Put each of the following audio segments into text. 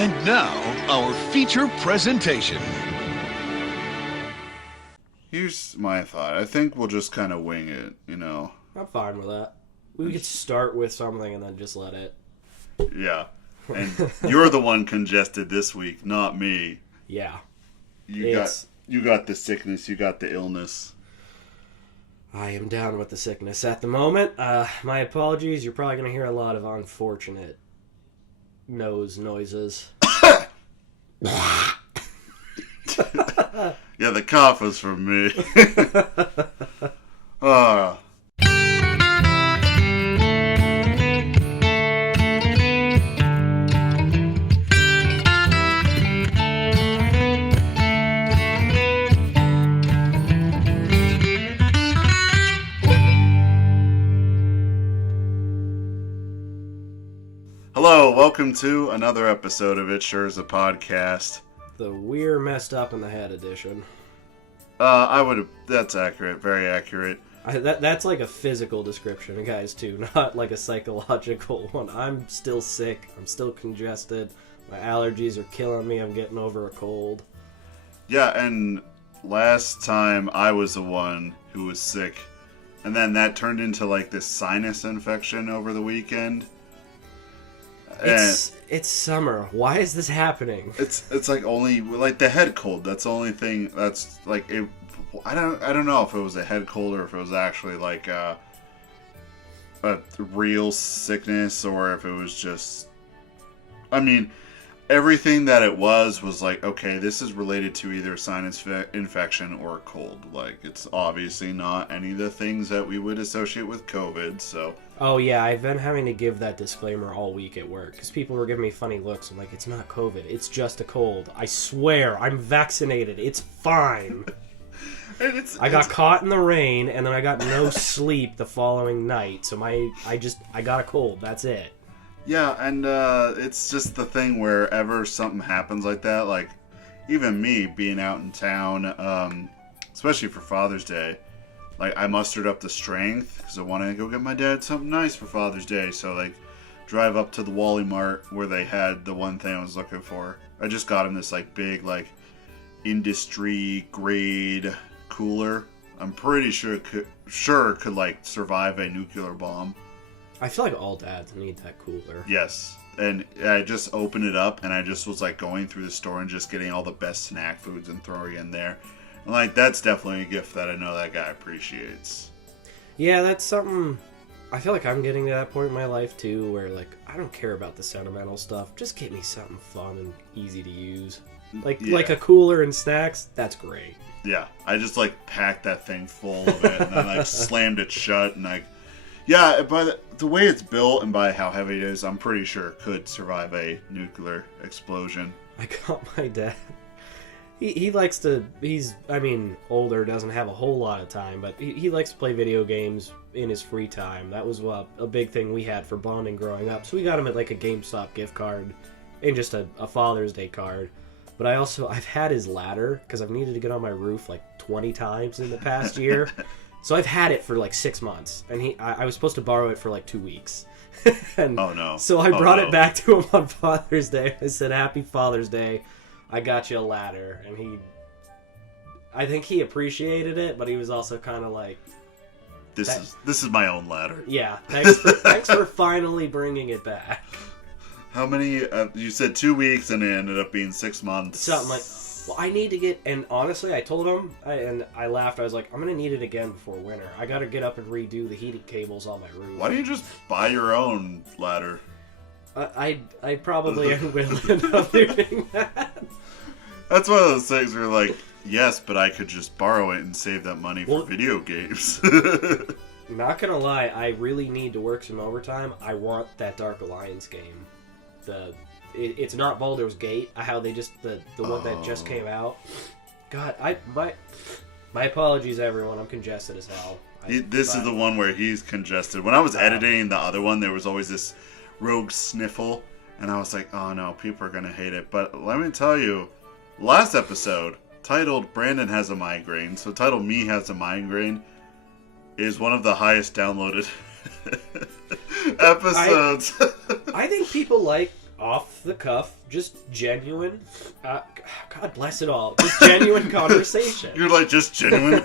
And now, our feature presentation. Here's my thought. I think we'll just kind of wing it, you know. I'm fine with that. We could start with something and then just let it. Yeah. And you're the one congested this week, not me. Yeah. You got the sickness, you got the illness. I am down with the sickness at the moment. My apologies. You're probably going to hear a lot of unfortunate noises. Yeah, the cough was from me. Hello, welcome to another episode of It Sure Is a Podcast. The We're Messed Up in the Head edition. That's accurate, very accurate. That's like a physical description, guys, too, not like a psychological one. I'm still sick, I'm still congested, my allergies are killing me, I'm getting over a cold. Yeah, and last time I was the one who was sick, and then that turned into like this sinus infection over the weekend. It's summer. Why is this happening? It's like only like the head cold. That's the only thing that's like it. I don't know if it was a head cold or if it was actually like a real sickness or if it was just. I mean, everything that it was like, okay, this is related to either sinus infection or a cold. Like, it's obviously not any of the things that we would associate with COVID. So. Oh, yeah, I've been having to give that disclaimer all week at work, because people were giving me funny looks. I'm like, it's not COVID, it's just a cold. I swear, I'm vaccinated, it's fine. I got caught in the rain, and then I got no sleep the following night, so I got a cold, that's it. Yeah, and it's just the thing wherever something happens like that, like, even me being out in town, especially for Father's Day, like, I mustered up the strength because I wanted to go get my dad something nice for Father's Day. So, like, drive up to the Wally Mart where they had the one thing I was looking for. I just got him this, like, big, like, industry-grade cooler. I'm pretty sure it could, like, survive a nuclear bomb. I feel like all dads need that cooler. Yes. And I just opened it up, and I just was, like, going through the store and just getting all the best snack foods and throwing it in there. And, like, that's definitely a gift that I know that guy appreciates. Yeah, that's something. I feel like I'm getting to that point in my life, too, where, like, I don't care about the sentimental stuff. Just get me something fun and easy to use. Like a cooler and snacks, that's great. Yeah, I just, like, packed that thing full of it, and then, like, slammed it shut, and, like... Yeah, by the way it's built and by how heavy it is, I'm pretty sure it could survive a nuclear explosion. I got my dad... He likes to, older, doesn't have a whole lot of time, but he likes to play video games in his free time. That was a big thing we had for bonding growing up. So we got him like a GameStop gift card and just a Father's Day card. But I've had his ladder because I've needed to get on my roof like 20 times in the past year. So I've had it for like 6 months, and I was supposed to borrow it for like 2 weeks. Oh no. So I brought it back to him on Father's Day. I said, Happy Father's Day. I got you a ladder, and I think he appreciated it, but he was also kind of like, this is my own ladder. Yeah, thanks for finally bringing it back. How many, you said 2 weeks, and it ended up being 6 months. Something like, well, I need to get, and honestly, I told him, and I laughed, I was like, I'm going to need it again before winter. I got to get up and redo the heating cables on my roof. Why don't you just buy your own ladder? I probably will end up doing that. That's one of those things where, like, yes, but I could just borrow it and save that money for video games. Not gonna lie, I really need to work some overtime. I want that Dark Alliance game. It's not Baldurs Gate, how they just, the one that just came out. God, my apologies, everyone. I'm congested as hell. This is the one where he's congested. When I was editing the other one, there was always this rogue sniffle, and I was like, oh no, people are gonna hate it. But let me tell you, last episode, titled Brandon Has a Migraine, so titled Me Has a Migraine, is one of the highest downloaded episodes. I think people like off the cuff, just genuine, God bless it all, just genuine conversation. You're like, just genuine?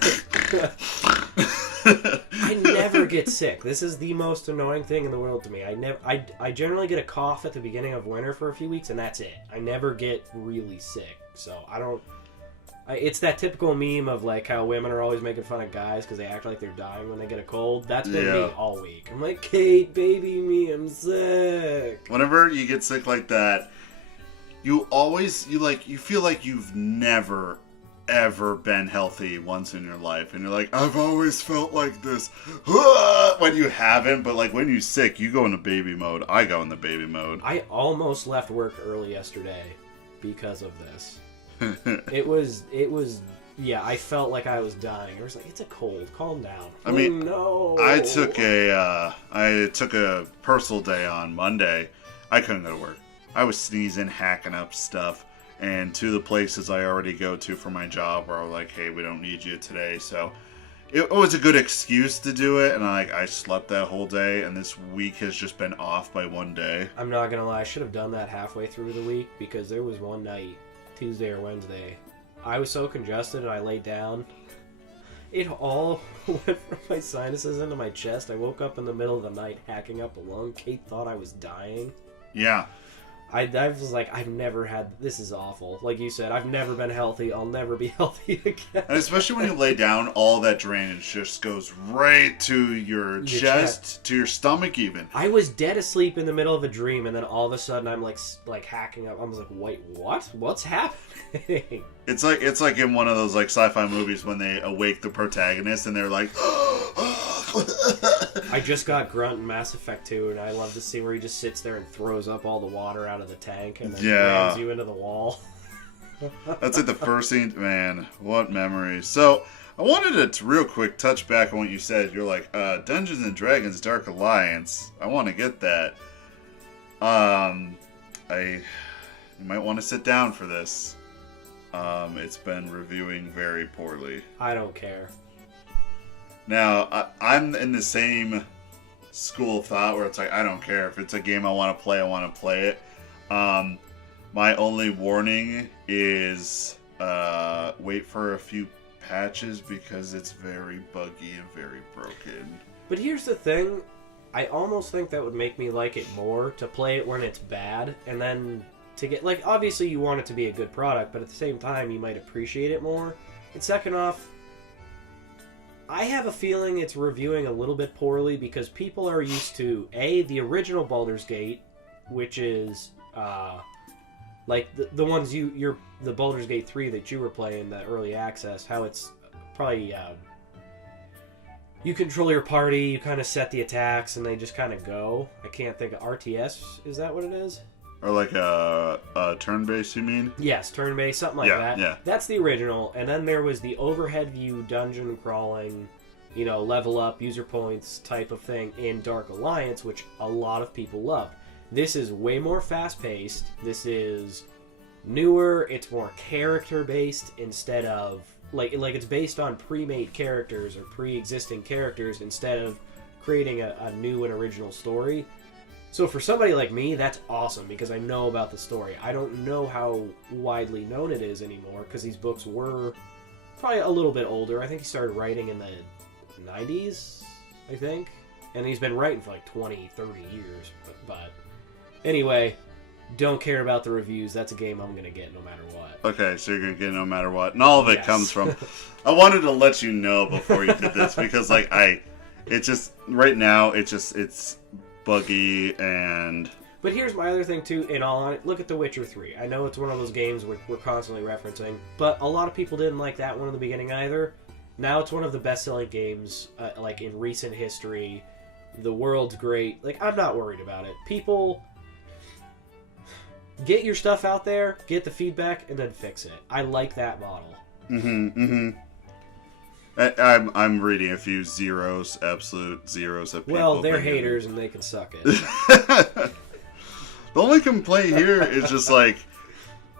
I never get sick. This is the most annoying thing in the world to me. I generally get a cough at the beginning of winter for a few weeks, and that's it. I never get really sick. So it's that typical meme of like how women are always making fun of guys because they act like they're dying when they get a cold. That's been me all week. I'm like, Kate, baby me, I'm sick. Whenever you get sick like that, you feel like you've never ever been healthy once in your life, and you're like, I've always felt like this. When you haven't, but like when you're sick, you go into baby mode. I go into baby mode. I almost left work early yesterday because of this. It was yeah, I felt like I was dying. I was like, it's a cold, calm down. I mean, no. I took a personal day on Monday. I couldn't go to work. I was sneezing, hacking up stuff, and to the places I already go to for my job where I was like, hey, we don't need you today. So it was a good excuse to do it, and I slept that whole day, and this week has just been off by one day. I'm not gonna lie, I should have done that halfway through the week, because there was one night, Tuesday or Wednesday, I was so congested and I laid down. It all went from my sinuses into my chest. I woke up in the middle of the night hacking up a lung. Kate thought I was dying. Yeah. I was like, I've never had... This is awful. Like you said, I've never been healthy. I'll never be healthy again. And especially when you lay down, all that drainage just goes right to your chest, to your stomach even. I was dead asleep in the middle of a dream, and then all of a sudden I'm like hacking up. I was like, wait, what? What's happening? It's like in one of those like sci-fi movies when they awake the protagonist and they're like... I just got Grunt in Mass Effect 2, and I love the scene where he just sits there and throws up all the water out of the tank and then rams you into the wall. That's like the first scene. Man, what memories. So, I wanted to real quick touch back on what you said. You're like, Dungeons & Dragons Dark Alliance. I want to get that. You might want to sit down for this. It's been reviewing very poorly. I don't care. Now, I'm in the same school of thought where it's like, I don't care. If it's a game I want to play, I want to play it. My only warning is wait for a few patches because it's very buggy and very broken. But here's the thing. I almost think that would make me like it more to play it when it's bad, and then to get... Like, obviously you want it to be a good product, but at the same time you might appreciate it more. And second off, I have a feeling it's reviewing a little bit poorly because people are used to, A, the original Baldurs Gate, which is, like, the ones the Baldurs Gate 3 that you were playing, the early access, how it's probably, you control your party, you kind of set the attacks, and they just kind of go. I can't think of RTS, is that what it is? Or like a turn-based, you mean? Yes, turn-based, something like that. Yeah. That's the original. And then there was the overhead view dungeon crawling, level up, user points type of thing in Dark Alliance, which a lot of people loved. This is way more fast-paced. This is newer. It's more character-based instead of... Like it's based on pre-made characters or pre-existing characters instead of creating a new and original story. So for somebody like me, that's awesome because I know about the story. I don't know how widely known it is anymore because these books were probably a little bit older. I think he started writing in the 90s, I think. And he's been writing for like 20, 30 years. But anyway, don't care about the reviews. That's a game I'm going to get no matter what. Okay, so you're going to get it no matter what. And all of it comes from... I wanted to let you know before you did this because like it's just... Right now, it's buggy and... But here's my other thing too, in all honesty, look at The Witcher 3. I know it's one of those games we're constantly referencing, but a lot of people didn't like that one in the beginning either. Now it's one of the best-selling games, like, in recent history. The world's great. Like, I'm not worried about it. People, get your stuff out there, get the feedback, and then fix it. I like that model. I'm reading a few zeros, absolute zeros of people. Well, they're haters and they can suck it. The only complaint here is just like,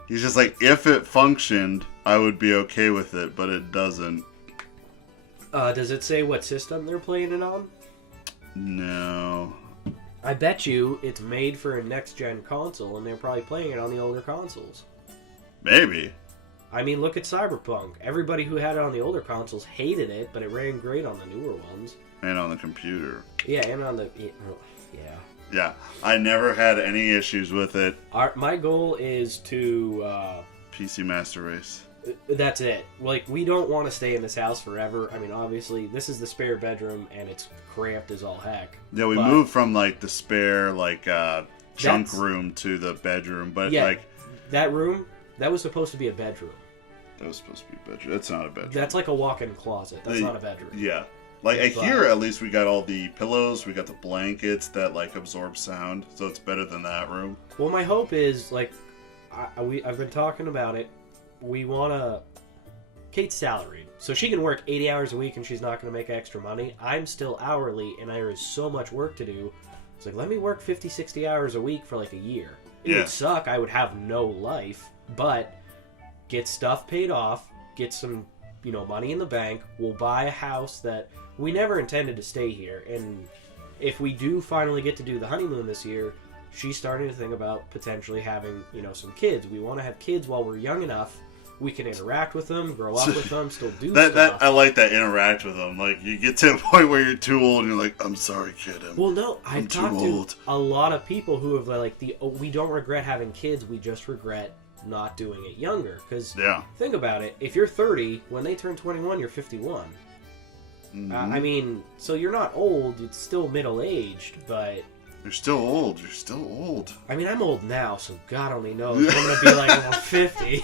he's just like, if it functioned, I would be okay with it, but it doesn't. Does it say what system they're playing it on? No. I bet you it's made for a next-gen console, and they're probably playing it on the older consoles. Maybe. I mean, look at Cyberpunk. Everybody who had it on the older consoles hated it, but it ran great on the newer ones. And on the computer. Yeah, and on the... Yeah. Yeah, I never had any issues with it. My goal is to... PC Master Race. That's it. Like, we don't want to stay in this house forever. I mean, obviously, this is the spare bedroom, and it's cramped as all heck. Yeah, we moved from, like, the spare, like, junk room to the bedroom, but, yeah, like... that room, that was supposed to be a bedroom. That was supposed to be a bedroom. That's not a bedroom. That's like a walk-in closet. That's not a bedroom. Yeah. Like, here, at least, we got all the pillows, we got the blankets that, like, absorb sound, so it's better than that room. Well, my hope is, like, I've been talking about it. We want to... Kate's salaried, so she can work 80 hours a week and she's not going to make extra money. I'm still hourly, and there is so much work to do. It's like, let me work 50, 60 hours a week for, like, a year. It would suck. I would have no life, but get stuff paid off, get some, you know, money in the bank. We'll buy a house that... We never intended to stay here, and if we do finally get to do the honeymoon this year, she's starting to think about potentially having, you know, some kids. We want to have kids while we're young enough. We can interact with them, grow up with them, still do stuff. I like that, interact with them. Like, you get to a point where you're too old and you're like, I'm sorry, kid. I've talked to a lot of people who have, like, we don't regret having kids, we just regret not doing it younger. Because, think about it, if you're 30, when they turn 21, you're 51. Mm-hmm. I mean, so you're not old, it's still middle-aged, but... You're still old, you're still old. I mean, I'm old now, so God only knows. I'm going to be like, I'm 50.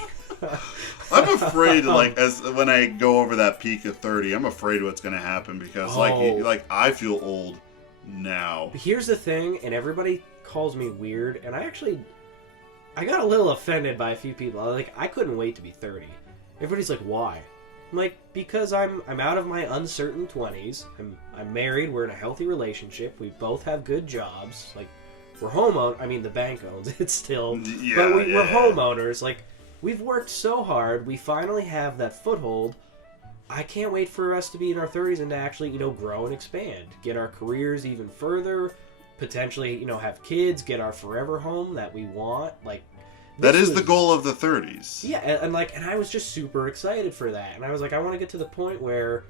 I'm afraid, like, when I go over that peak of 30, I'm afraid what's going to happen because, like, I feel old now. Here's the thing, and everybody calls me weird, and I got a little offended by a few people. Like, I couldn't wait to be 30. Everybody's like, why? I'm like, because I'm out of my uncertain 20s. I'm married. We're in a healthy relationship. We both have good jobs. Like, we're homeowners. I mean, the bank owns it still, but we're homeowners. Like, we've worked so hard. We finally have that foothold. I can't wait for us to be in our 30s and to actually, you know, grow and expand, get our careers even further, potentially, you know, have kids, get our forever home that we want. Like, that is the goal of the 30s. Yeah, and I was just super excited for that. And I was like, I want to get to the point where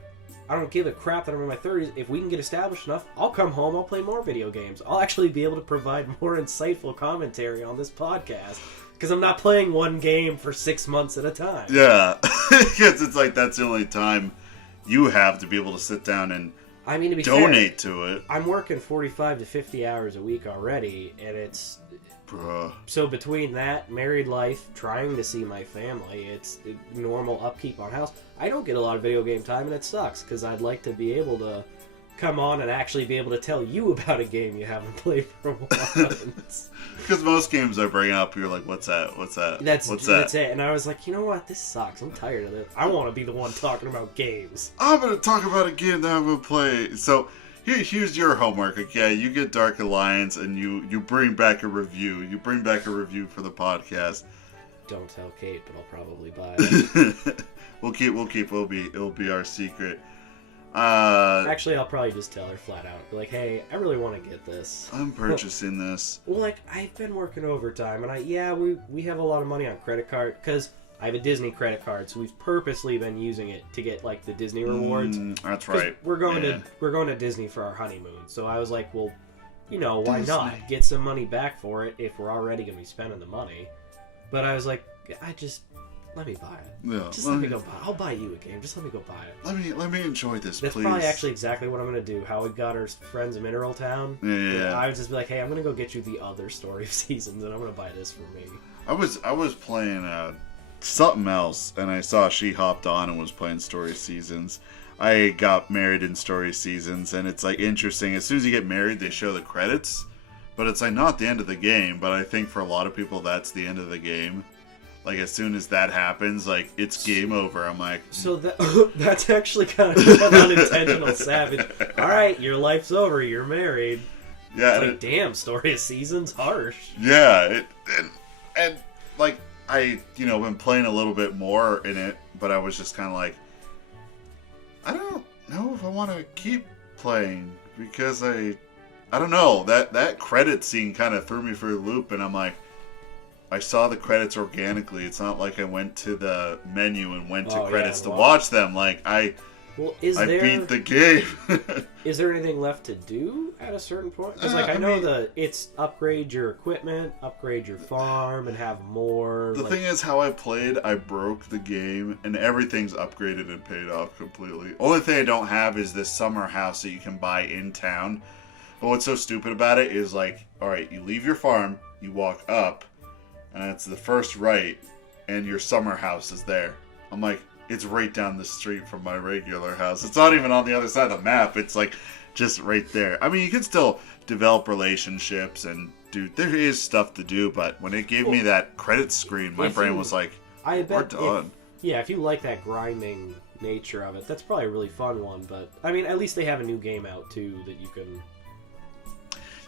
I don't give a crap that I'm in my 30s. If we can get established enough, I'll come home, I'll play more video games. I'll actually be able to provide more insightful commentary on this podcast. Because I'm not playing one game for 6 months at a time. Yeah, because it's like that's the only time you have to be able to sit down and to be donate fair, to it. I'm working 45 to 50 hours a week already, and it's... Bruh. So between that, married life, trying to see my family, it's normal upkeep on house. I don't get a lot of video game time, and it sucks, because I'd like to be able to come on and actually be able to tell you about a game you haven't played for a while. Because most games I bring up, you're like, what's that? What's that? That's it. And I was like, you know what? This sucks. I'm tired of it. I want to be the one talking about games. I'm going to talk about a game that I'm going to play. So, here's your homework, okay? You get Dark Alliance and you bring back a review. You bring back a review for the podcast. Don't tell Kate, but I'll probably buy it. It'll be our secret. Actually, I'll probably just tell her flat out. Be like, hey, I really want to get this. I'm purchasing this. Well, like, I've been working overtime, and we have a lot of money on credit card, because I have a Disney credit card, so we've purposely been using it to get, like, the Disney rewards. That's right. We're going to Disney for our honeymoon, so I was like, well, you know, why not get some money back for it if we're already going to be spending the money? But I was like, let me buy it. Yeah, just let me go buy it. I'll buy you a game. Just let me go buy it. Let me enjoy this, That's please. probably actually exactly what I'm going to do. How we got our friends in Mineral Town. Yeah. I would just be like, hey, I'm going to go get you the other Story of Seasons, and I'm going to buy this for me. I was playing something else, and I saw she hopped on and was playing Story Seasons. I got married in Story Seasons, and it's like interesting. As soon as you get married, they show the credits, but it's like not the end of the game. But I think for a lot of people, that's the end of the game. Like, as soon as that happens, like, it's game over. I'm like... So that's actually kind of unintentional savage. Alright, your life's over. You're married. Yeah. It's like, damn, Story of Seasons, harsh. Yeah. And like, I, been playing a little bit more in it, but I was just kind of like... I don't know if I want to keep playing, because I I don't know, that credit scene kind of threw me for a loop, and I'm like, I saw the credits organically. It's not like I went to the menu and went to credits to watch them. Like, I beat the game. Is there anything left to do at a certain point? Because, I know it's upgrade your equipment, upgrade your farm, and have more. The thing is, how I played, I broke the game, and everything's upgraded and paid off completely. Only thing I don't have is this summer house that you can buy in town. But what's so stupid about it is, like, alright, you leave your farm, you walk up, and it's the first right, and your summer house is there. I'm like, it's right down the street from my regular house. It's not even on the other side of the map. It's like just right there. I mean, you can still develop relationships and there is stuff to do, but when it gave me that credit screen, my brain was like, we're done. If you like that grinding nature of it, that's probably a really fun one. But I mean, at least they have a new game out too that you can.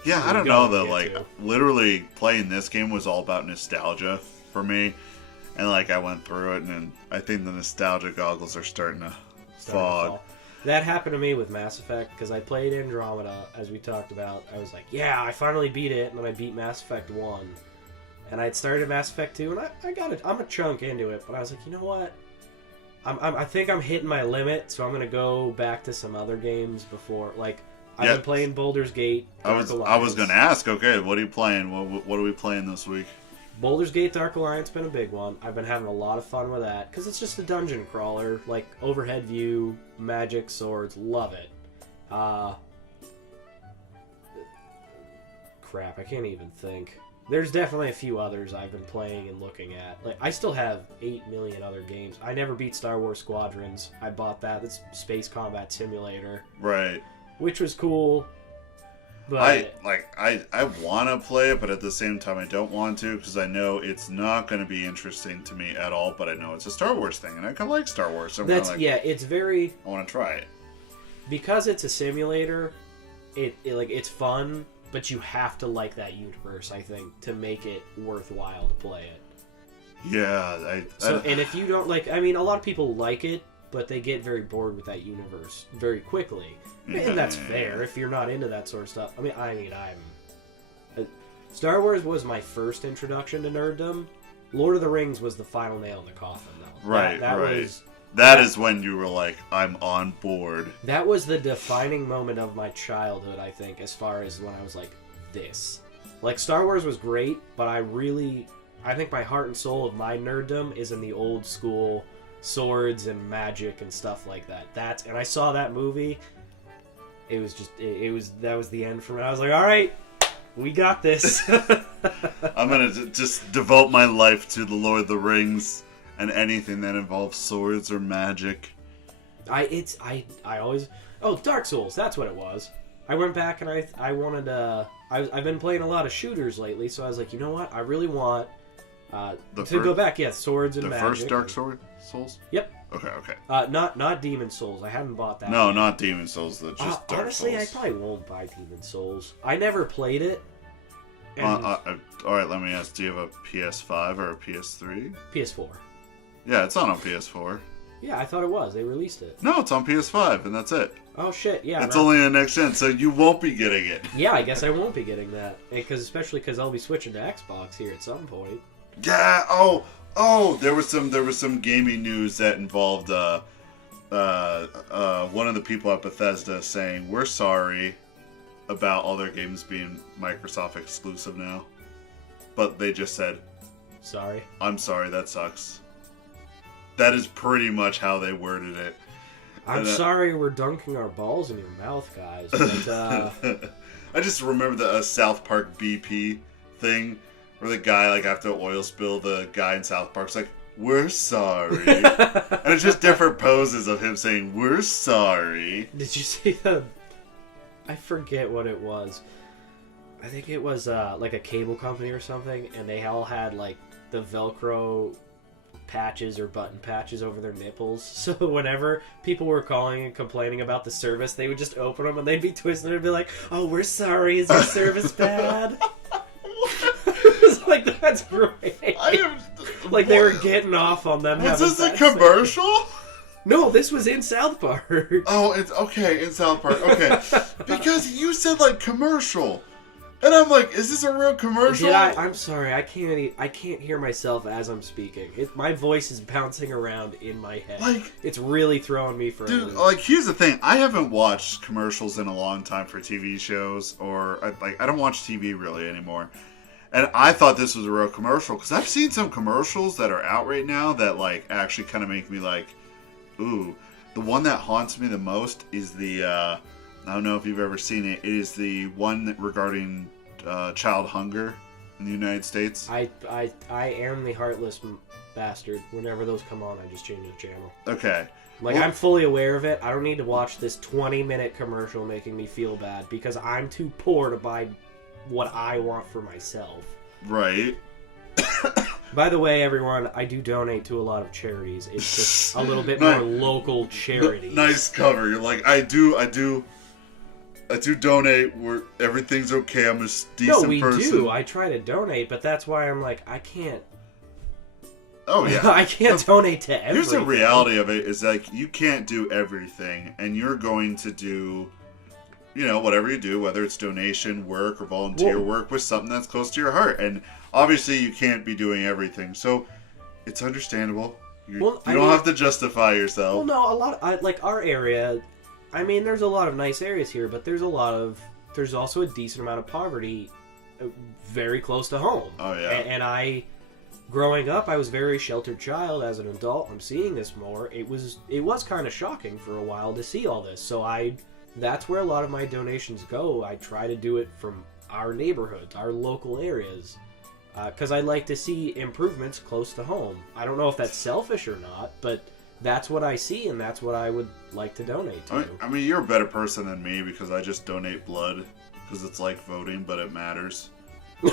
Yeah, I don't know though. Like, literally playing this game was all about nostalgia for me. And, like, I went through it, and I think the nostalgia goggles are starting to fog. That happened to me with Mass Effect, because I played Andromeda, as we talked about. I was like, yeah, I finally beat it, and then I beat Mass Effect 1. And I'd started Mass Effect 2, and I got it. I'm a chunk into it, but I was like, you know what? I think I'm hitting my limit, so I'm going to go back to some other games before. Like, I've been playing Baldurs Gate. I was going to ask, okay, what are you playing? What are we playing this week? Baldur's Gate Dark Alliance been a big one. I've been having a lot of fun with that because it's just a dungeon crawler, like overhead view, magic, swords, love it. Crap, I can't even think. There's definitely a few others I've been playing and looking at. Like, I still have 8 million other games. I never beat Star Wars Squadrons. I bought that. It's Space Combat Simulator. Right. Which was cool. But I want to play it, but at the same time I don't want to because I know it's not going to be interesting to me at all. But I know it's a Star Wars thing, and I kind of like Star Wars. So it's very. I want to try it because it's a simulator. It's fun, but you have to like that universe, I think, to make it worthwhile to play it. Yeah, and if you don't like, I mean, a lot of people like it, but they get very bored with that universe very quickly. And that's fair if you're not into that sort of stuff. I mean, Star Wars was my first introduction to nerddom. Lord of the Rings was the final nail in the coffin, though. Right, That is when you were like, I'm on board. That was the defining moment of my childhood, I think, as far as when I was like, this. Like, Star Wars was great, but I think my heart and soul of my nerddom is in the old school swords and magic and stuff like that. And I saw that movie. It was that was the end for me. I was like, all right, we got this. I'm gonna just devote my life to the Lord of the Rings and anything that involves swords or magic. Dark Souls. That's what it was. I went back and I wanted I've been playing a lot of shooters lately, so I was like, you know what? I really want go back. Yeah, swords and magic. The first Dark Souls. Yep. Okay. Not Demon Souls. I haven't bought that. No, not Demon Souls. Just Dark honestly, Souls. I probably won't buy Demon Souls. I never played it. All right, let me ask: do you have a PS5 or a PS3? PS4. Yeah, it's not on PS4. Yeah, I thought it was. They released it. No, it's on PS5, and that's it. Oh shit! Yeah, it's only a next gen, so you won't be getting it. Yeah, I guess I won't be getting that, especially because I'll be switching to Xbox here at some point. Yeah. Oh, there was some gaming news that involved one of the people at Bethesda saying we're sorry about all their games being Microsoft exclusive now, but they just said, "Sorry, I'm sorry, that sucks." That is pretty much how they worded it. I'm sorry we're dunking our balls in your mouth, guys. But, I just remember the South Park BP thing. Where the guy, like, after an oil spill, the guy in South Park's like, we're sorry. And it's just different poses of him saying, we're sorry. Did you see the... I forget what it was. I think it was, like, a cable company or something, and they all had, like, the Velcro patches or button patches over their nipples. So whenever people were calling and complaining about the service, they would just open them, and they'd be twisted and be like, oh, we're sorry, is your service bad? Like, that's great. Like, they were getting off on them. Was this a commercial? No, this was in South Park. Oh, it's okay in South Park. Okay, because you said like commercial, and I'm like, is this a real commercial? I'm sorry, I can't hear myself as I'm speaking. My voice is bouncing around in my head. Like, it's really throwing me for a dude. loop. Like, here's the thing: I haven't watched commercials in a long time for TV shows, or I don't watch TV really anymore. And I thought this was a real commercial because I've seen some commercials that are out right now that like actually kind of make me like, ooh. The one that haunts me the most is the, I don't know if you've ever seen it. It is the one regarding child hunger in the United States. I am the heartless bastard. Whenever those come on, I just change the channel. Okay. Like, well, I'm fully aware of it. I don't need to watch this 20-minute commercial making me feel bad because I'm too poor to buy what I want for myself. Right. By the way, everyone, I do donate to a lot of charities. It's just a little bit more local charities. Nice cover. You're like, I do donate where everything's okay. I'm a decent person. No, we do. I try to donate, but that's why I'm like, I can't. Oh, yeah. I can't donate to everything. Here's the reality of it is like, you can't do everything, and you're going to do, you know, whatever you do, whether it's donation work or volunteer work with something that's close to your heart. And obviously you can't be doing everything. So it's understandable. You don't have to justify yourself. Well, no, like our area, I mean, there's a lot of nice areas here, but there's also a decent amount of poverty very close to home. Oh, yeah. And growing up, I was a very sheltered child. As an adult, I'm seeing this more. It was kind of shocking for a while to see all this. So that's where a lot of my donations go. I try to do it from our neighborhoods, our local areas, because I like to see improvements close to home. I don't know if that's selfish or not, but that's what I see, and that's what I would like to donate to. I mean, you're a better person than me because I just donate blood because it's like voting, but it matters. No,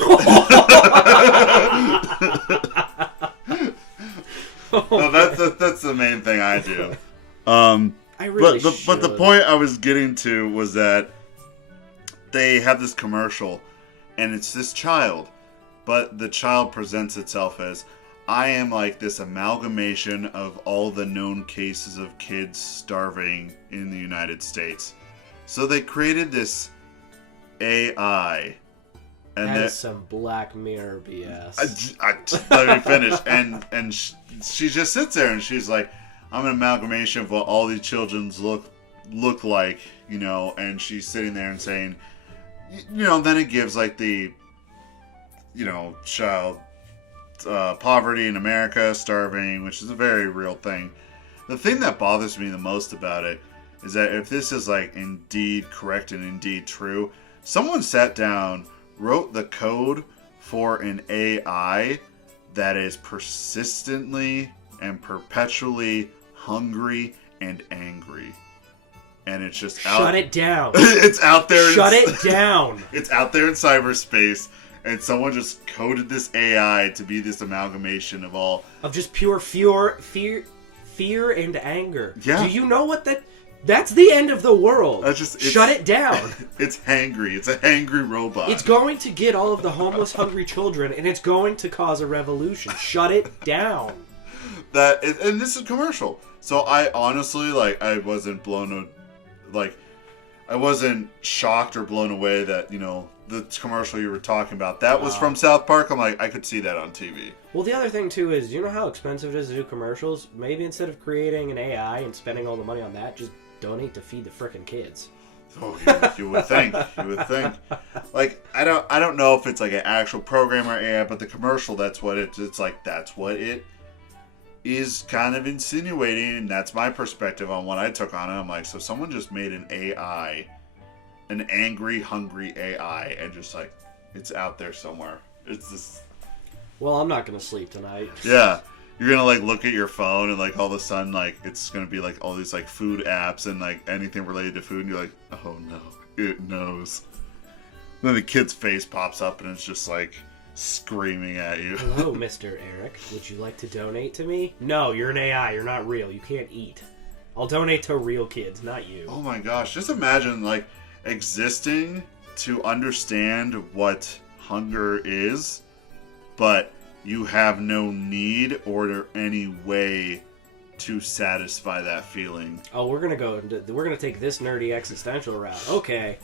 that's the main thing I do. But the point I was getting to was that they have this commercial, and it's this child, but the child presents itself as, I am like this amalgamation of all the known cases of kids starving in the United States. So they created this AI. And that is some Black Mirror BS. Let me finish. And she just sits there and she's like, I'm an amalgamation of what all these children look like, you know, and she's sitting there and saying, you know, then it gives like the, you know, child poverty in America, starving, which is a very real thing. The thing that bothers me the most about it is that if this is like indeed correct and indeed true, someone sat down, wrote the code for an AI that is persistently and perpetually hungry and angry. And it's just out. Shut it down. It's out there. Shut it down. It's out there in cyberspace, and someone just coded this AI to be this amalgamation of all of just pure fear and anger. Yeah. Do you know what that's the end of the world. Shut it down. It's hangry. It's a hangry robot. It's going to get all of the homeless, hungry children, and it's going to cause a revolution. Shut it down. And this is commercial. So I honestly, I wasn't I wasn't shocked or blown away that, you know, the commercial you were talking about, that was from South Park. I'm like, I could see that on TV. Well, the other thing, too, is, you know how expensive it is to do commercials? Maybe instead of creating an AI and spending all the money on that, just donate to feed the frickin' kids. Oh, you would think. You would think. Like, I don't know if it's like an actual program or AI, but the commercial, that's what it's like, that's what it is kind of insinuating, and that's my perspective on what I took on it. I'm like, so someone just made an AI, an angry, hungry AI, and just like, it's out there somewhere. It's this. Well, I'm not gonna sleep tonight. Yeah, you're gonna like look at your phone, and like all of a sudden, like it's gonna be like all these like food apps and like anything related to food, and you're like, oh no, it knows. And then the kid's face pops up, and it's just like screaming at you. Hello, Mr. Eric. Would you like to donate to me? No, you're an AI. You're not real. You can't eat. I'll donate to real kids, not you. Oh my gosh. Just imagine, like, existing to understand what hunger is, but you have no need or any way to satisfy that feeling. Oh, we're gonna take this nerdy existential route. Okay.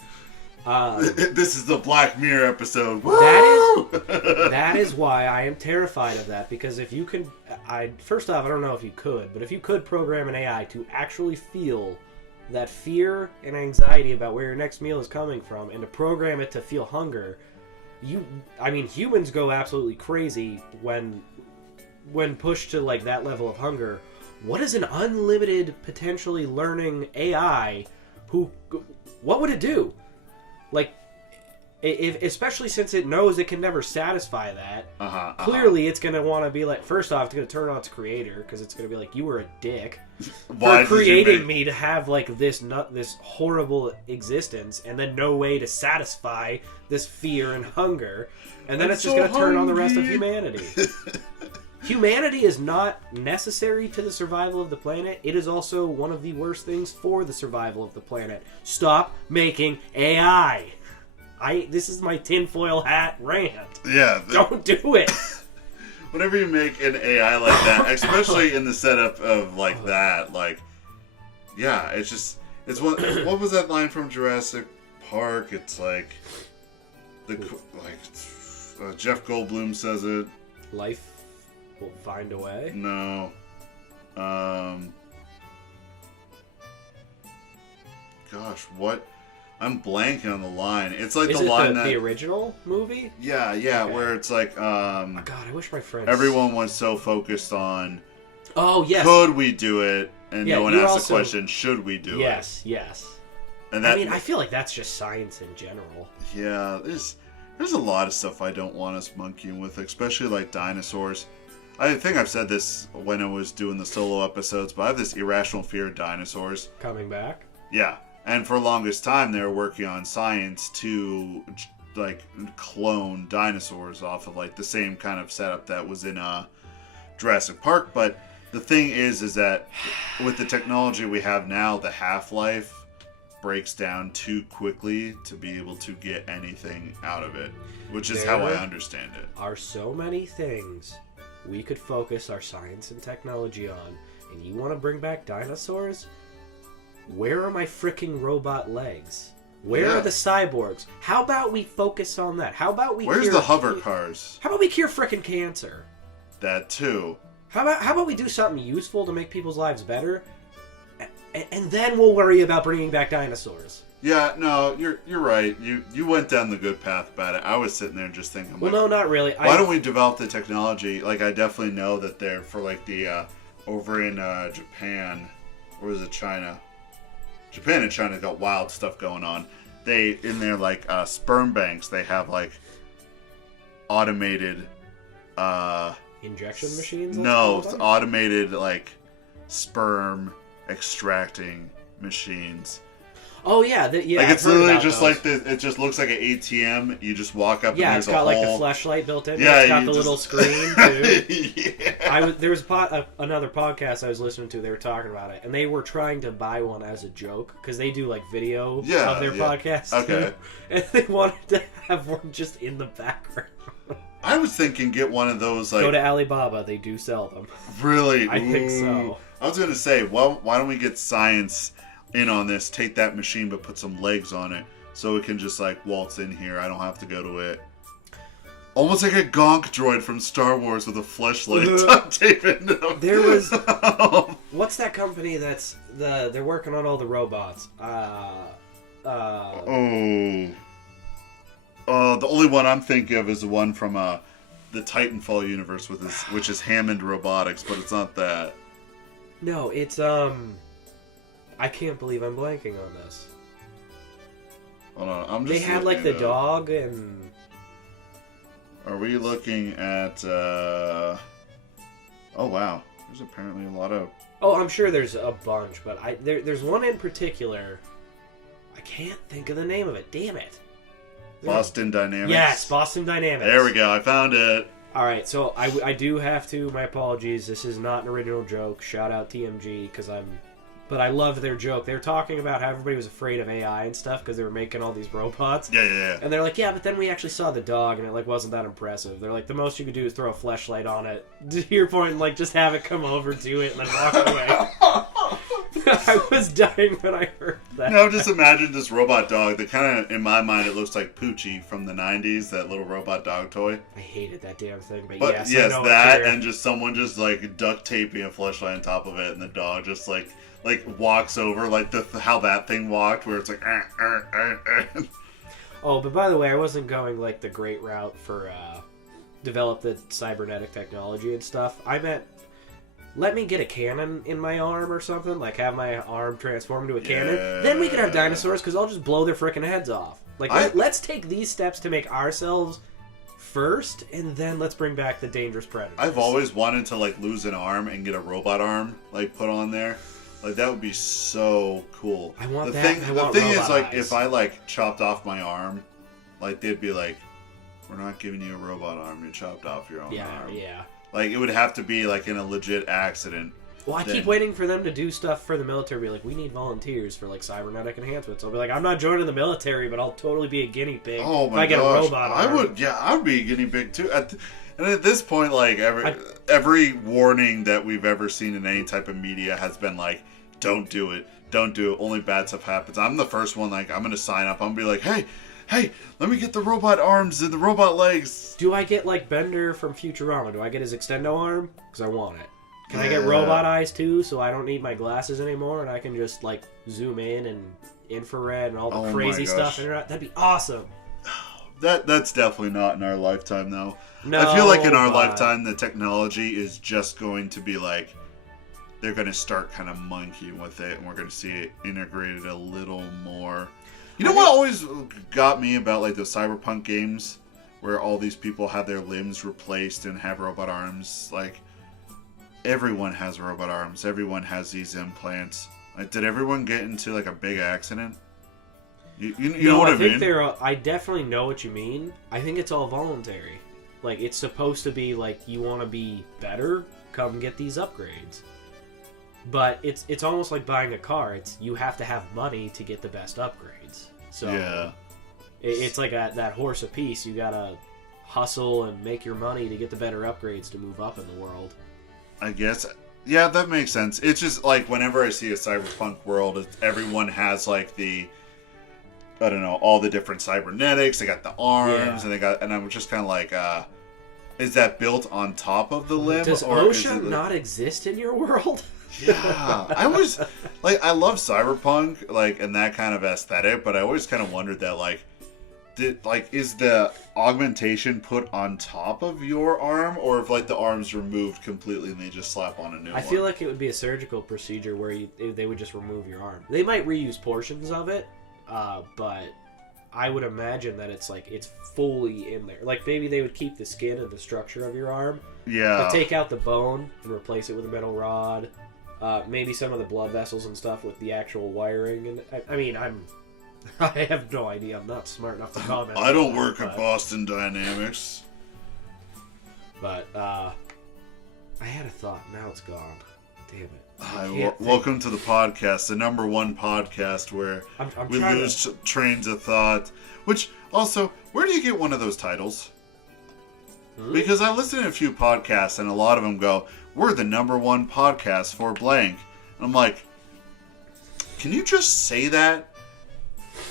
This is the Black Mirror episode. That is why I am terrified of that, because if you can, first off, I don't know if you could, but if you could program an AI to actually feel that fear and anxiety about where your next meal is coming from, and to program it to feel hunger, humans go absolutely crazy when pushed to like that level of hunger. What is an unlimited, potentially learning AI? What would it do? Like, especially since it knows it can never satisfy that. Clearly, it's gonna want to be like. First off, it's gonna turn on its creator, because it's gonna be like, you were a dick for creating me to have like this horrible existence, and then no way to satisfy this fear and hunger, and then it's just gonna turn on the rest of humanity. Humanity is not necessary to the survival of the planet. It is also one of the worst things for the survival of the planet. Stop making AI. This is my tinfoil hat rant. Yeah. Don't do it. Whenever you make an AI like that, especially in the setup of like that, like, yeah, it's what was that line from Jurassic Park? It's like, Jeff Goldblum says it. Life will find a way. No. Gosh, what? I'm blanking on the line. It's like Is the it line the original movie? Yeah, okay. Where it's like, oh God, I wish my friends. Everyone was so focused on. Oh yes. Could we do it? And no one asked the question, should we do it? Yes. And that, I feel like that's just science in general. Yeah, there's a lot of stuff I don't want us monkeying with, especially like dinosaurs. I think I've said this when I was doing the solo episodes, but I have this irrational fear of dinosaurs. Coming back? Yeah. And for the longest time, they were working on science to, like, clone dinosaurs off of, like, the same kind of setup that was in Jurassic Park. But the thing is that with the technology we have now, the half-life breaks down too quickly to be able to get anything out of it, which is how I understand it. There are so many things we could focus our science and technology on, and you want to bring back dinosaurs? Where are my freaking robot legs? Where are the cyborgs? How about we focus on that? How about we Where's the hover cars? How about we cure freaking cancer? That too. How about we do something useful to make people's lives better? And then we'll worry about bringing back dinosaurs. Yeah, no, you're right. You went down the good path about it. I was sitting there just thinking, well, no, not really. Why don't we develop the technology? Like, I definitely know that they're for like the over in Japan, or was it China? Japan and China got wild stuff going on. They in their like sperm banks, they have like automated injection machines. No, automated like sperm extracting machines. Oh yeah, like it's literally just those. Like it just looks like an ATM. You just walk up. Yeah, and it's got like the flashlight built in. Yeah, it's got the little screen too. Yeah. There was another podcast I was listening to. They were talking about it, and they were trying to buy one as a joke because they do like video of their podcast. Okay, too, and they wanted to have one just in the background. I was thinking get one of those. Like, go to Alibaba. They do sell them. Really? I think so. I was gonna say, well, why don't we get science in on this, take that machine but put some legs on it so it can just like waltz in here. I don't have to go to it. Almost like a gonk droid from Star Wars with a fleshlight taping them. There was what's that company that's they're working on all the robots? The only one I'm thinking of is the one from the Titanfall universe with which is Hammond Robotics, but it's not that. No, it's I can't believe I'm blanking on this. Hold on, they had like the dog and. Are we looking at? Oh wow, there's apparently a lot of. Oh, I'm sure there's a bunch, but there's one in particular. I can't think of the name of it. Damn it. Boston Dynamics. Yes, Boston Dynamics. There we go. I found it. All right, so I do have to. My apologies. This is not an original joke. Shout out TMG because I'm But I loved their joke. They were talking about how everybody was afraid of AI and stuff because they were making all these robots. Yeah. And they're like, yeah, but then we actually saw the dog and it like wasn't that impressive. They're like, the most you could do is throw a fleshlight on it. To your point, and like just have it come over to it and then walk away. I was dying when I heard that. Now just imagine this robot dog that kind of, in my mind, it looks like Poochie from the 90s, that little robot dog toy. I hated that damn thing, but But yes, I know that it's and just someone just like duct taping a fleshlight on top of it, and the dog just like walks over like how that thing walked, where it's like. Oh, but by the way, I wasn't going like the great route for develop the cybernetic technology and stuff. I meant let me get a cannon in my arm or something, like have my arm transform into a cannon. Then we could have dinosaurs because I'll just blow their freaking heads off. Like let's take these steps to make ourselves first, and then let's bring back the dangerous predators. I've always wanted to like lose an arm and get a robot arm like put on there. Like that would be so cool. I want the that. Thing, the thing is, like, if I like chopped off my arm, like they'd be like, "We're not giving you a robot arm. You chopped off your own arm." Yeah. Like it would have to be like in a legit accident. Well, I keep waiting for them to do stuff for the military. Be like, we need volunteers for like cybernetic enhancements. I'll be like, I'm not joining the military, but I'll totally be a guinea pig. Oh my if I get gosh, a robot arm. I would. Yeah, I would be a guinea pig too. And at this point, like every warning that we've ever seen in any type of media has been like, don't do it. Don't do it. Only bad stuff happens. I'm the first one. Like I'm gonna sign up. I'm gonna be like, hey, let me get the robot arms and the robot legs. Do I get like Bender from Futurama? Do I get his extendo arm? Because I want it. Can I get robot eyes too, so I don't need my glasses anymore, and I can just like zoom in and infrared and all the crazy stuff? That'd be awesome. That's definitely not in our lifetime, though. No, I feel like in our lifetime, the technology is just going to be like, they're going to start kind of monkeying with it, and we're going to see it integrated a little more. You know what always got me about like the Cyberpunk games, where all these people have their limbs replaced and have robot arms? Like, everyone has robot arms. Everyone has these implants. Like, did everyone get into like a big accident? You know what I mean? I definitely know what you mean. I think it's all voluntary. Like, it's supposed to be like, you want to be better, come get these upgrades. But it's almost like buying a car. It's you have to have money to get the best upgrades. So yeah, it's like that horse apiece. You gotta hustle and make your money to get the better upgrades to move up in the world. I guess. Yeah, that makes sense. It's just like whenever I see a cyberpunk world, everyone has like the, I don't know, all the different cybernetics. They got the arms, and I'm just kind of like, is that built on top of the limb? Does or OSHA not exist in your world? Yeah, I was like, I love cyberpunk, like, and that kind of aesthetic, but I always kind of wondered that, like, is the augmentation put on top of your arm, or if like the arm's removed completely and they just slap on a new one? I feel like it would be a surgical procedure where they would just remove your arm. They might reuse portions of it, but I would imagine that it's fully in there. Like maybe they would keep the skin and the structure of your arm, but take out the bone and replace it with a metal rod. Maybe some of the blood vessels and stuff with the actual wiring. And I mean, I have no idea. I'm not smart enough to comment. I don't work at Boston Dynamics. But I had a thought. Now it's gone. Damn it. Welcome to the podcast, the #1 podcast where we lose trains of thought. Which, also, where do you get one of those titles? Because I listen to a few podcasts and a lot of them go, we're the #1 podcast for blank. And I'm like, can you just say that?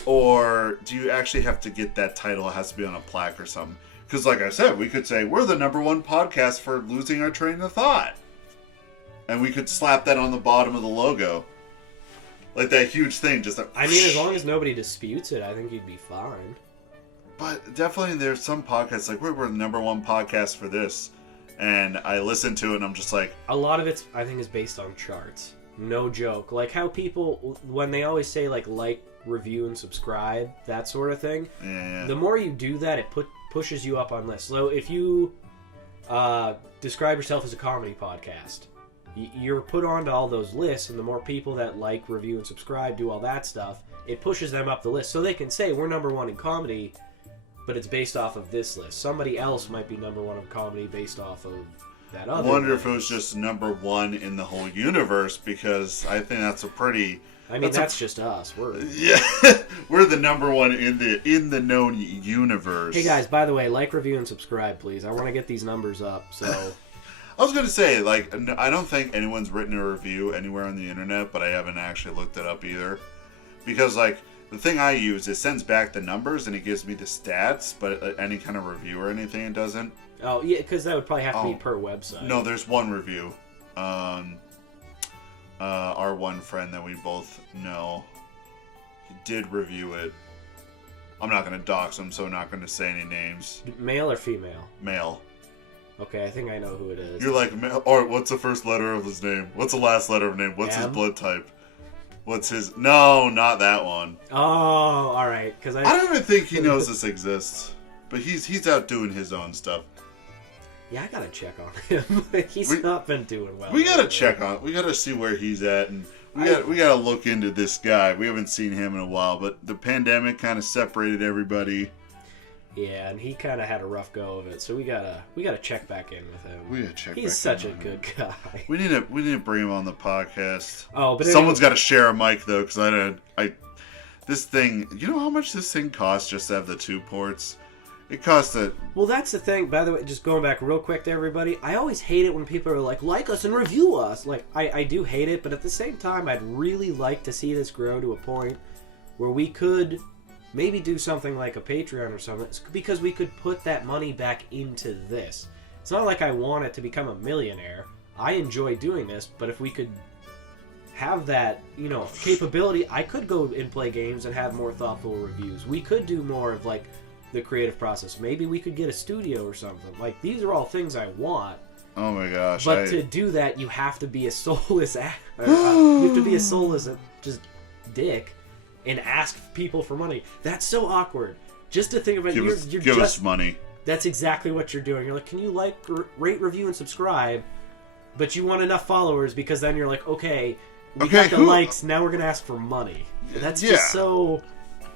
Or do you actually have to get that title? It has to be on a plaque or something. Because like I said, we could say, we're the #1 podcast for losing our train of thought. And we could slap that on the bottom of the logo. Like that huge thing. I mean, as long as nobody disputes it, I think you'd be fine. But definitely there's some podcasts like, we're the #1 podcast for this. And I listen to it and I'm just like... A lot of it, I think, is based on charts. No joke. Like how people, when they always say like, review, and subscribe, that sort of thing. Yeah. The more you do that, it pushes you up on lists. So if you describe yourself as a comedy podcast, you're put onto all those lists, and the more people that like, review, and subscribe, do all that stuff, it pushes them up the list. So they can say, we're #1 in comedy, but it's based off of this list. Somebody else might be #1 in comedy based off of that I other. wonder if it was just number one in the whole universe, because I think that's a pretty. I mean, that's just us. We're we're the number one in the known universe. Hey guys, by the way, like, review, and subscribe, please. I want to get these numbers up. So I was gonna say, like, I don't think anyone's written a review anywhere on the internet, but I haven't actually looked it up either, because like the thing I use, it sends back the numbers and it gives me the stats, but any kind of review or anything it doesn't. Oh yeah, because that would probably have to be per website. No, there's one review. Our one friend that we both know, he did review it. I'm not going to dox him, so I'm not going to say any names. Male or female? Male. Okay, I think I know who it is. You're like, or what's the first letter of his name? What's the last letter of his name? What's his M? blood type? What's his... No, not that one. Oh, alright. I don't even think he knows this exists. But he's out doing his own stuff. Yeah, I gotta check on him. He's not been doing well. We gotta check on. We gotta see where he's at, and we gotta look into this guy. We haven't seen him in a while, but the pandemic kind of separated everybody. Yeah, and he kind of had a rough go of it, so we gotta check back in with him. We gotta check. He's such a good guy. We need to bring him on the podcast. Oh, but someone's got to share a mic though, because this thing. You know how much this thing costs just to have the 2 ports? It costs a... Well, that's the thing. By the way, just going back real quick to everybody, I always hate it when people are like us and review us. Like, I do hate it, but at the same time, I'd really like to see this grow to a point where we could maybe do something like a Patreon or something, because we could put that money back into this. It's not like I want it to become a millionaire. I enjoy doing this, but if we could have that, capability, I could go and play games and have more thoughtful reviews. We could do more of, like, the creative process. Maybe we could get a studio or something. Like, these are all things I want. Oh my gosh. But to do that, you have to be a soulless you have to be a soulless just dick and ask people for money. That's so awkward. Just to think about give us money. That's exactly what you're doing. You're like, can you rate, review, and subscribe? But you want enough followers, because then you're like, okay, we got the likes, now we're going to ask for money. That's just so...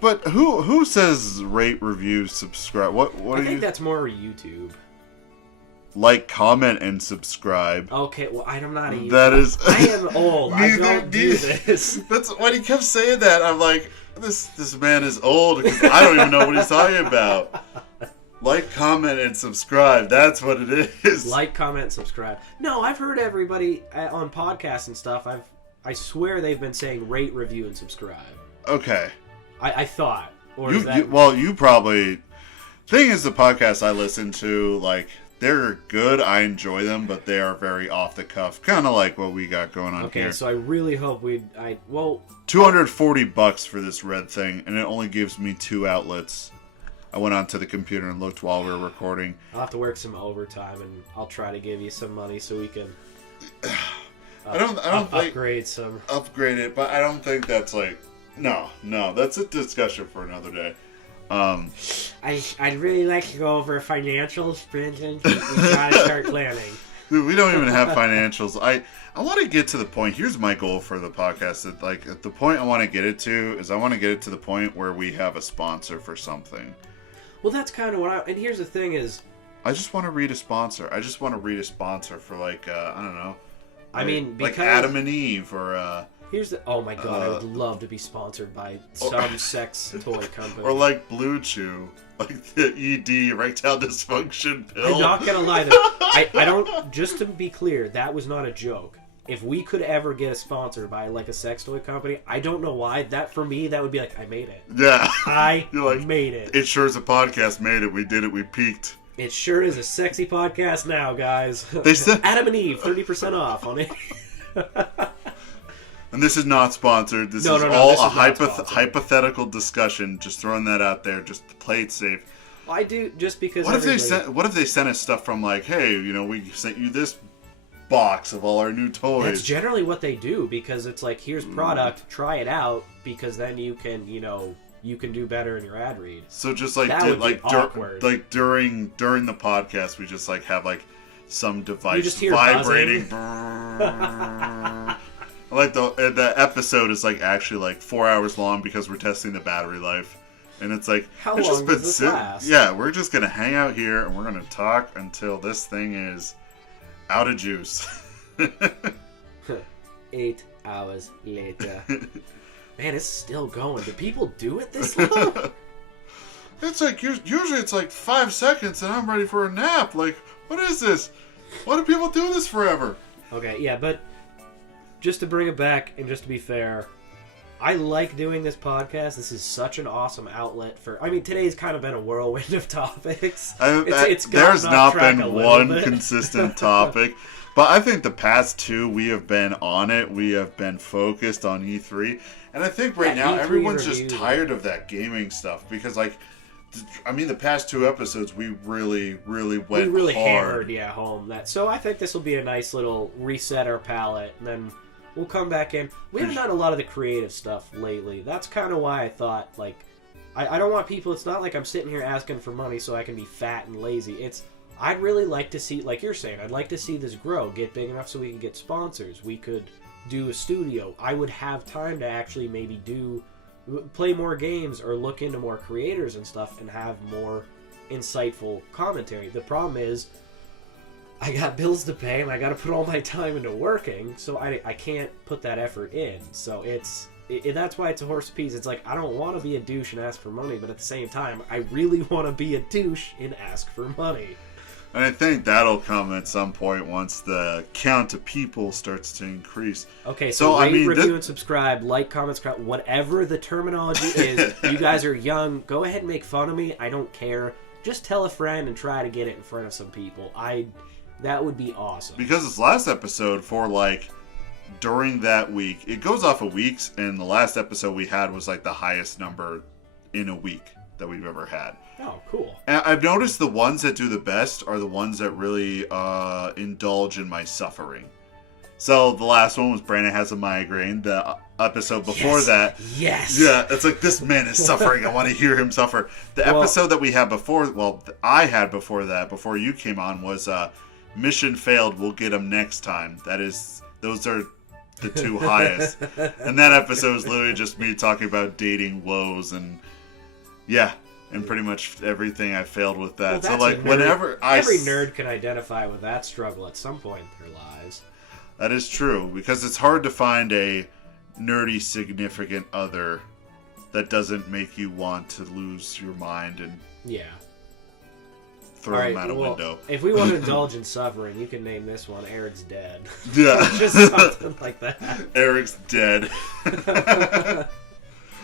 But who says rate, review, subscribe? I think that's more YouTube. Like, comment, and subscribe. Okay, well, I'm not a YouTuber. That is... I am old. I don't do this. That's when he kept saying that. I'm like, this man is old. I don't even know what he's talking about. Like, comment, and subscribe. That's what it is. Like, comment, subscribe. No, I've heard everybody on podcasts and stuff. I swear they've been saying rate, review, and subscribe. Okay. I thought. Or you probably... Thing is, the podcasts I listen to, like, they're good. I enjoy them, but they are very off the cuff. Kind of like what we got going on here. Okay, so I really hope $240 for this red thing, and it only gives me 2 outlets. I went onto the computer and looked while we were recording. I'll have to work some overtime, and I'll try to give you some money so we can upgrade it, but I don't think that's like... No, that's a discussion for another day. I'd really like to go over financials, Brendan. We gotta start planning. Dude, we don't even have financials. I want to get to the point. Here's my goal for the podcast. That, like, at the point I want to get it to is I want to get it to the point where we have a sponsor for something. Well, that's kind of what and here's the thing is... I just want to read a sponsor. For, like, I don't know. I mean, because... Like Adam and Eve, or... Here's the... Oh my god, I would love to be sponsored by some sex toy company. Or like Blue Chew. Like the ED, erectile dysfunction pill. I'm not gonna lie to you. I don't... Just to be clear, that was not a joke. If we could ever get a sponsor by like a sex toy company, I don't know why. That, for me, that would be like, I made it. Yeah. Made it. It sure is a podcast made it. We did it. We peaked. It sure is a sexy podcast now, guys. They said... Adam and Eve, 30% off on it. And this is not sponsored. This is all a hypothetical discussion. Just throwing that out there, just to play it safe. I do, just because. What if they sent us stuff from like, hey, we sent you this box of all our new toys? That's generally what they do, because it's like, here's product, try it out, because then you can do better in your ad read. So just like during the podcast, we just like have like some device vibrating. Like the episode is like actually like 4 hours long because we're testing the battery life, and it's like how long does this last? Yeah, we're just gonna hang out here and we're gonna talk until this thing is Out of juice. 8 hours later. Man, it's still going. Do people do it this long? It's like, usually it's like 5 seconds and I'm ready for a nap. Like, what is this? Why do people do this forever? Okay, yeah, but just to bring it back and just to be fair, I like doing this podcast. This is such an awesome outlet for... I mean, today's kind of been a whirlwind of topics. There's not been one consistent topic. But I think the past 2, we have been on it. We have been focused on E3. And I think right now, everyone's just tired of that gaming stuff. Because, like, I mean, the past 2 episodes, we really went hard. Hammered, home that. So I think this will be a nice little reset our palette. And then... we'll come back in. We haven't done a lot of the creative stuff lately. That's kind of why I thought, like, I don't want people... It's not like I'm sitting here asking for money so I can be fat and lazy. It's... I'd really like to see, like you're saying, I'd like to see this grow, get big enough so we can get sponsors. We could do a studio. I would have time to actually maybe play more games or look into more creators and stuff and have more insightful commentary. The problem is, I got bills to pay and I got to put all my time into working, so I can't put that effort in. So that's why it's a horse piece. It's like, I don't want to be a douche and ask for money, but at the same time, I really want to be a douche and ask for money. And I think that'll come at some point once the count of people starts to increase. Okay, so rate, review, and subscribe, like, comment, subscribe, whatever the terminology is. You guys are young. Go ahead and make fun of me. I don't care. Just tell a friend and try to get it in front of some people. That would be awesome. Because this last episode, for like, during that week, it goes off of weeks, and the last episode we had was like the highest number in a week that we've ever had. Oh, cool. And I've noticed the ones that do the best are the ones that really indulge in my suffering. So the last one was Brandon Has a Migraine. The episode before that. Yes. Yeah, it's like, this man is suffering. I want to hear him suffer. The episode that we had before, I had before that, before you came on, was Mission Failed, We'll Get Him Next Time. Those are the 2 highest. And that episode is literally just me talking about dating woes and pretty much everything I failed with that. So like, whenever every nerd can identify with that struggle at some point in their lives. That is true, because it's hard to find a nerdy significant other that doesn't make you want to lose your mind and throw them out a window. If we want to indulge in suffering, you can name this one Eric's Dead. Yeah. Just something like that. Eric's Dead.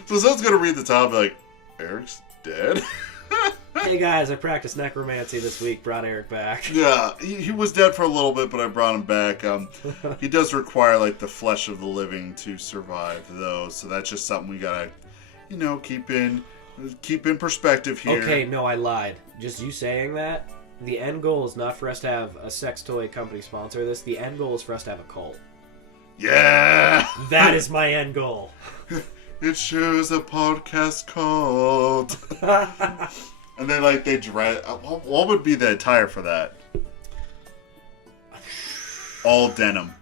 So someone's going to read the top like, Eric's Dead? Hey guys, I practiced necromancy this week, brought Eric back. Yeah, he was dead for a little bit, but I brought him back. He does require like the flesh of the living to survive, though, so that's just something we gotta, keep in perspective here. Okay, no, I lied. Just you saying that, the end goal is not for us to have a sex toy company sponsor this. The end goal is for us to have a cult. Yeah! That is my end goal. It sure is a podcast cult. And then, they dress. What would be the attire for that? All denim.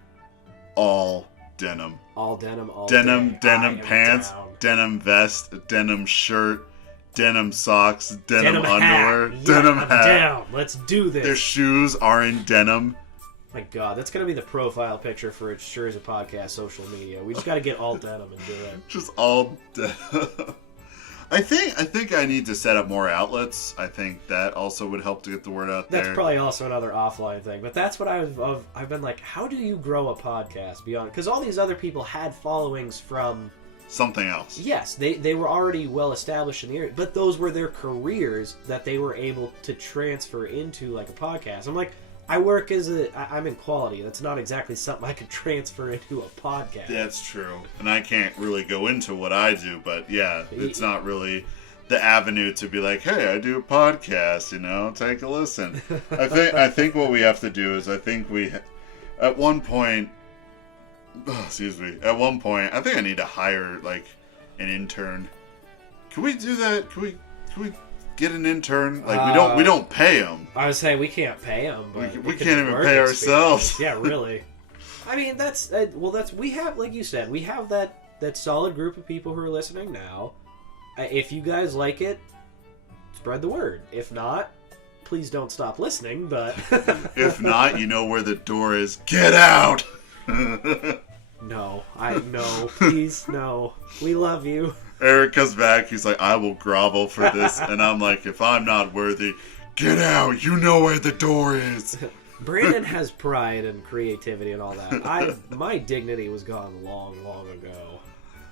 All denim. All denim, all denim. Denim pants, denim vest, denim shirt, denim socks, denim underwear, denim hat. Down. Let's do this. Their shoes are in denim. My God, that's going to be the profile picture for It Sure Is a Podcast social media. We just got to get all denim and do it. Just all denim. I think I need to set up more outlets. I think that also would help to get the word out there. That's probably also another offline thing. But that's what I've been like, how do you grow a podcast beyond? Because all these other people had followings from something else. Yes, they were already well established in the area, but those were their careers that they were able to transfer into like a podcast. I'm like, I'm in quality. That's not exactly something I could transfer into a podcast. That's true. And I can't really go into what I do, but yeah, it's not really the avenue to be like, hey, I do a podcast, take a listen. I think what we have to do is, at one point, I think I need to hire, an intern. Can we do that? Can we get an intern? We don't pay them. I was saying we can't pay them, but we can't even pay ourselves. Yeah, really. I mean, we have, like you said, we have that solid group of people who are listening now. If you guys like it, spread the word. If not, please don't stop listening, but... If not, you know where the door is. Get out! No, please, no. We love you. Eric comes back, he's like, I will grovel for this. And I'm like, if I'm not worthy, get out! You know where the door is! Brandon has pride and creativity and all that. My dignity was gone long, long ago.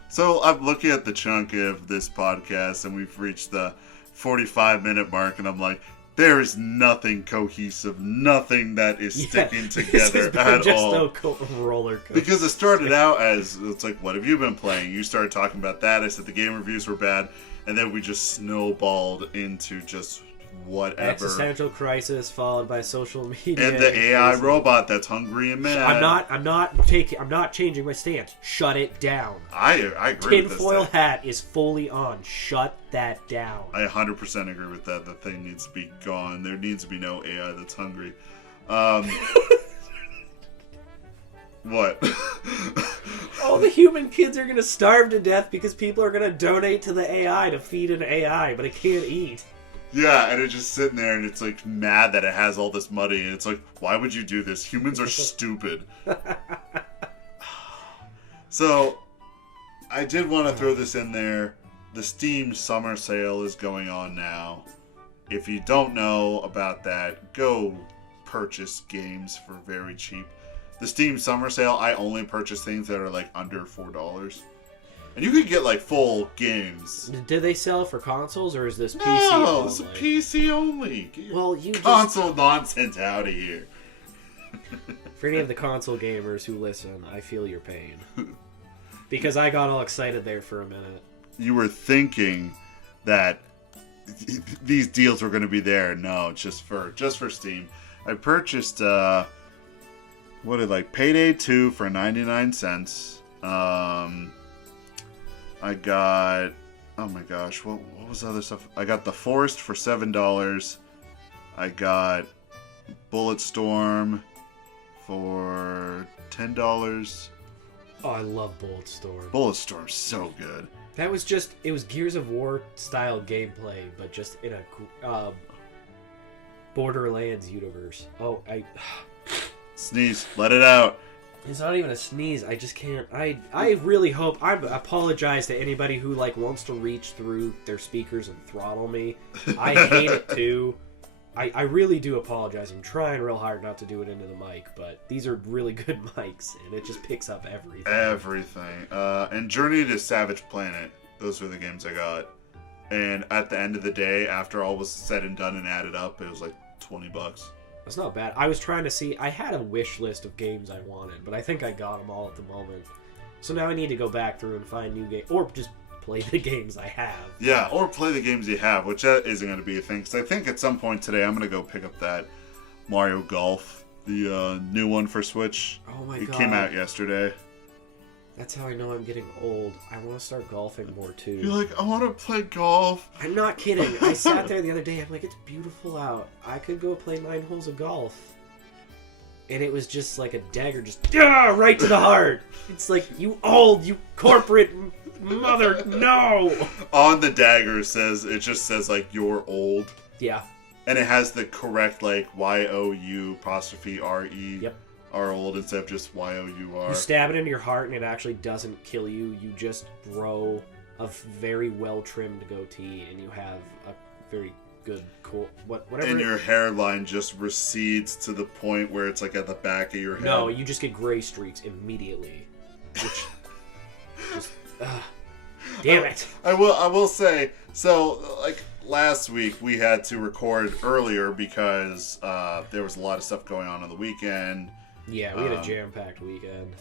So I'm looking at the chunk of this podcast, and we've reached the 45-minute mark, and I'm like, there is nothing cohesive, nothing that is sticking together at all. No roller coaster. Because it started out as, it's like, what have you been playing? You started talking about that. I said the game reviews were bad, and then we just snowballed into just whatever. Existential crisis followed by social media. And the AI robot that's hungry and mad. I'm not changing my stance. Shut it down. I agree with this. Tinfoil hat is fully on. Shut that down. I 100% agree with that. The thing needs to be gone. There needs to be no AI that's hungry. What? All the human kids are gonna starve to death because people are gonna donate to the AI to feed an AI, but it can't eat. Yeah, and it's just sitting there, and it's like mad that it has all this money, and it's like, why would you do this? Humans are stupid. So, I did want to throw this in there. The Steam summer sale is going on now. If you don't know about that, go purchase games for very cheap. The Steam summer sale, I only purchase things that are like under $4. And you could get like full games. Do they sell for consoles, or is this PC No, only? it's a PC only. Well, you console nonsense out of here. For any of the console gamers who listen, I feel your pain. Because I got all excited there for a minute. You were thinking that these deals were going to be there. No, it's just for Steam. I purchased Payday 2 for 99 cents. I got, oh my gosh, what was the other stuff? I got The Forest for $7. I got Bulletstorm for $10. Oh, I love Bulletstorm. Bulletstorm's so good. That was it was Gears of War style gameplay, but just in a Borderlands universe. Oh, Sneeze, let it out. It's not even a sneeze. I just can't. I really hope. I apologize to anybody who wants to reach through their speakers and throttle me. I hate it too. I really do apologize. I'm trying real hard not to do it into the mic, but these are really good mics, and it just picks up everything. Everything. And Journey to Savage Planet. Those were the games I got. And at the end of the day, after all was said and done and added up, it was like $20. That's not bad. I was trying to see. I had a wish list of games I wanted, but I think I got them all at the moment. So now I need to go back through and find new games, or just play the games I have. Yeah, or play the games you have, which that isn't going to be a thing. Because I think at some point today I'm going to go pick up that Mario Golf, the new one for Switch. Oh my god. It came out yesterday. That's how I know I'm getting old. I want to start golfing more too. You're like, I want to play golf. I'm not kidding. I sat there the other day. I'm like, it's beautiful out. I could go play 9 holes of golf. And it was just like a dagger, just right to the heart. It's like, you corporate mother, no. On the dagger it just says you're old. Yeah. And it has the correct Y-O-U apostrophe R-E. Yep. Are old instead of just Y-O-U-R. You stab it into your heart and it actually doesn't kill you. You just grow a very well-trimmed goatee and you have a very good, cool, whatever. And your hairline just recedes to the point where it's at the back of your head. No, you just get gray streaks immediately. Which, just, damn it. I will say, so, last week we had to record earlier because there was a lot of stuff going on the weekend. Yeah, we had a jam-packed weekend.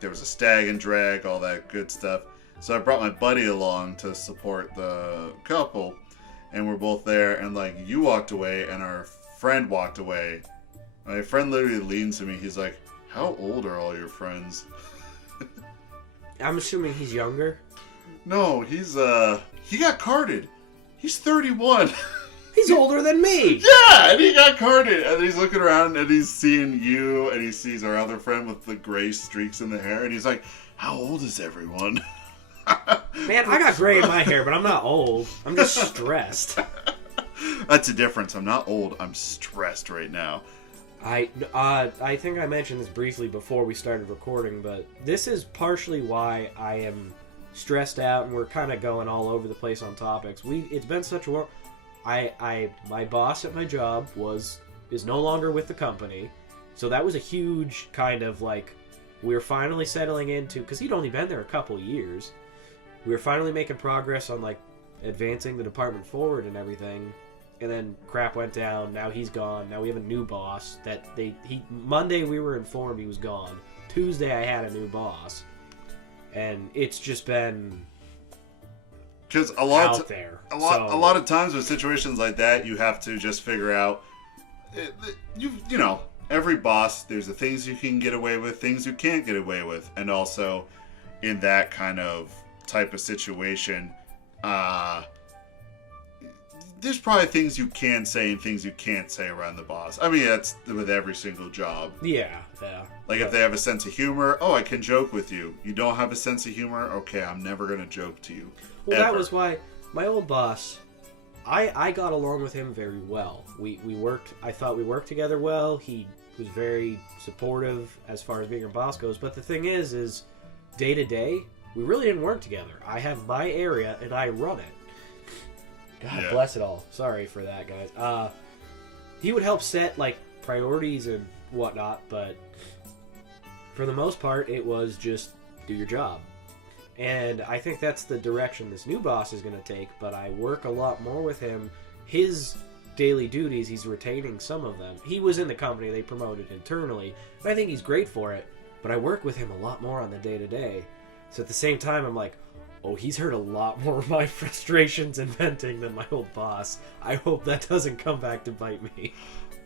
There was a stag and drag, all that good stuff. So I brought my buddy along to support the couple, and we're both there, and you walked away, and our friend walked away. My friend literally leans to me, he's like, how old are all your friends? I'm assuming he's younger? No, he got carded. He's 31. He's older than me. Yeah, and he got carded. And he's looking around and he's seeing you and he sees our other friend with the gray streaks in the hair. And he's like, how old is everyone? Man, I got gray in my hair, but I'm not old. I'm just stressed. That's the difference. I'm not old. I'm stressed right now. I think I mentioned this briefly before we started recording, but this is partially why I am stressed out and we're kind of going all over the place on topics. It's been such a while. My boss at my job is no longer with the company, so that was a huge kind of like, we were finally settling into, because he'd only been there a couple years. We were finally making progress on like advancing the department forward and everything, and then crap went down. Now he's gone. Now we have a new boss Monday we were informed he was gone. Tuesday I had a new boss, and it's just been because a lot of times with situations like that, you have to just figure out you know, every boss, there's the things you can get away with, things you can't get away with, and also in that kind of type of situation, there's probably things you can say and things you can't say around the boss. I mean, that's with every single job. Yeah. Like if they have a sense of humor, I can joke with you. You don't have a sense of humor, okay, I'm never gonna joke to you. Well, that was why my old boss, I got along with him very well. We worked. I thought we worked together well. He was very supportive as far as being a boss goes. But the thing is day to day, we really didn't work together. I have my area and I run it. God bless it all. Sorry for that, guys. He would help set like priorities and whatnot, but for the most part, it was just do your job. And I think that's the direction this new boss is going to take, but I work a lot more with him. His daily duties, he's retaining some of them. He was in the company, they promoted internally, and I think he's great for it, but I work with him a lot more on the day-to-day. So at the same time, I'm like, oh, he's heard a lot more of my frustrations and venting than my old boss. I hope that doesn't come back to bite me.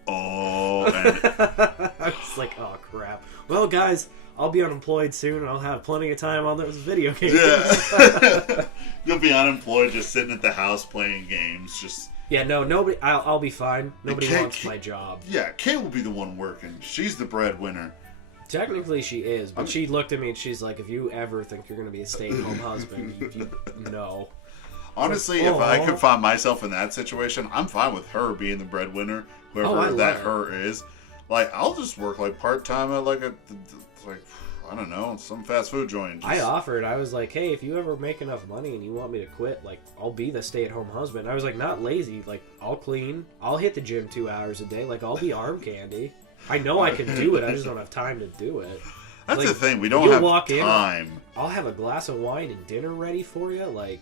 Oh, I was like, oh, crap. Well, guys, I'll be unemployed soon, and I'll have plenty of time on those video games. Yeah. You'll be unemployed, just sitting at the house playing games. Yeah, no, nobody. I'll be fine. Nobody wants my job. Yeah, Kate will be the one working. She's the breadwinner. Technically, she is, but she looked at me and she's like, "If you ever think you're going to be a stay-at-home husband, you no." Honestly, if I could find myself in that situation, I'm fine with her being the breadwinner, whoever her is. Like, I'll just work like part-time at like I don't know, some fast food joint. I offered. I was like, hey, if you ever make enough money and you want me to quit, like, I'll be the stay-at-home husband. I was like, not lazy. Like, I'll clean. I'll hit the gym 2 hours a day. Like, I'll be arm candy. I know I can do it. I just don't have time to do it. That's like, the thing. We don't have time. I'll have a glass of wine and dinner ready for you. Like,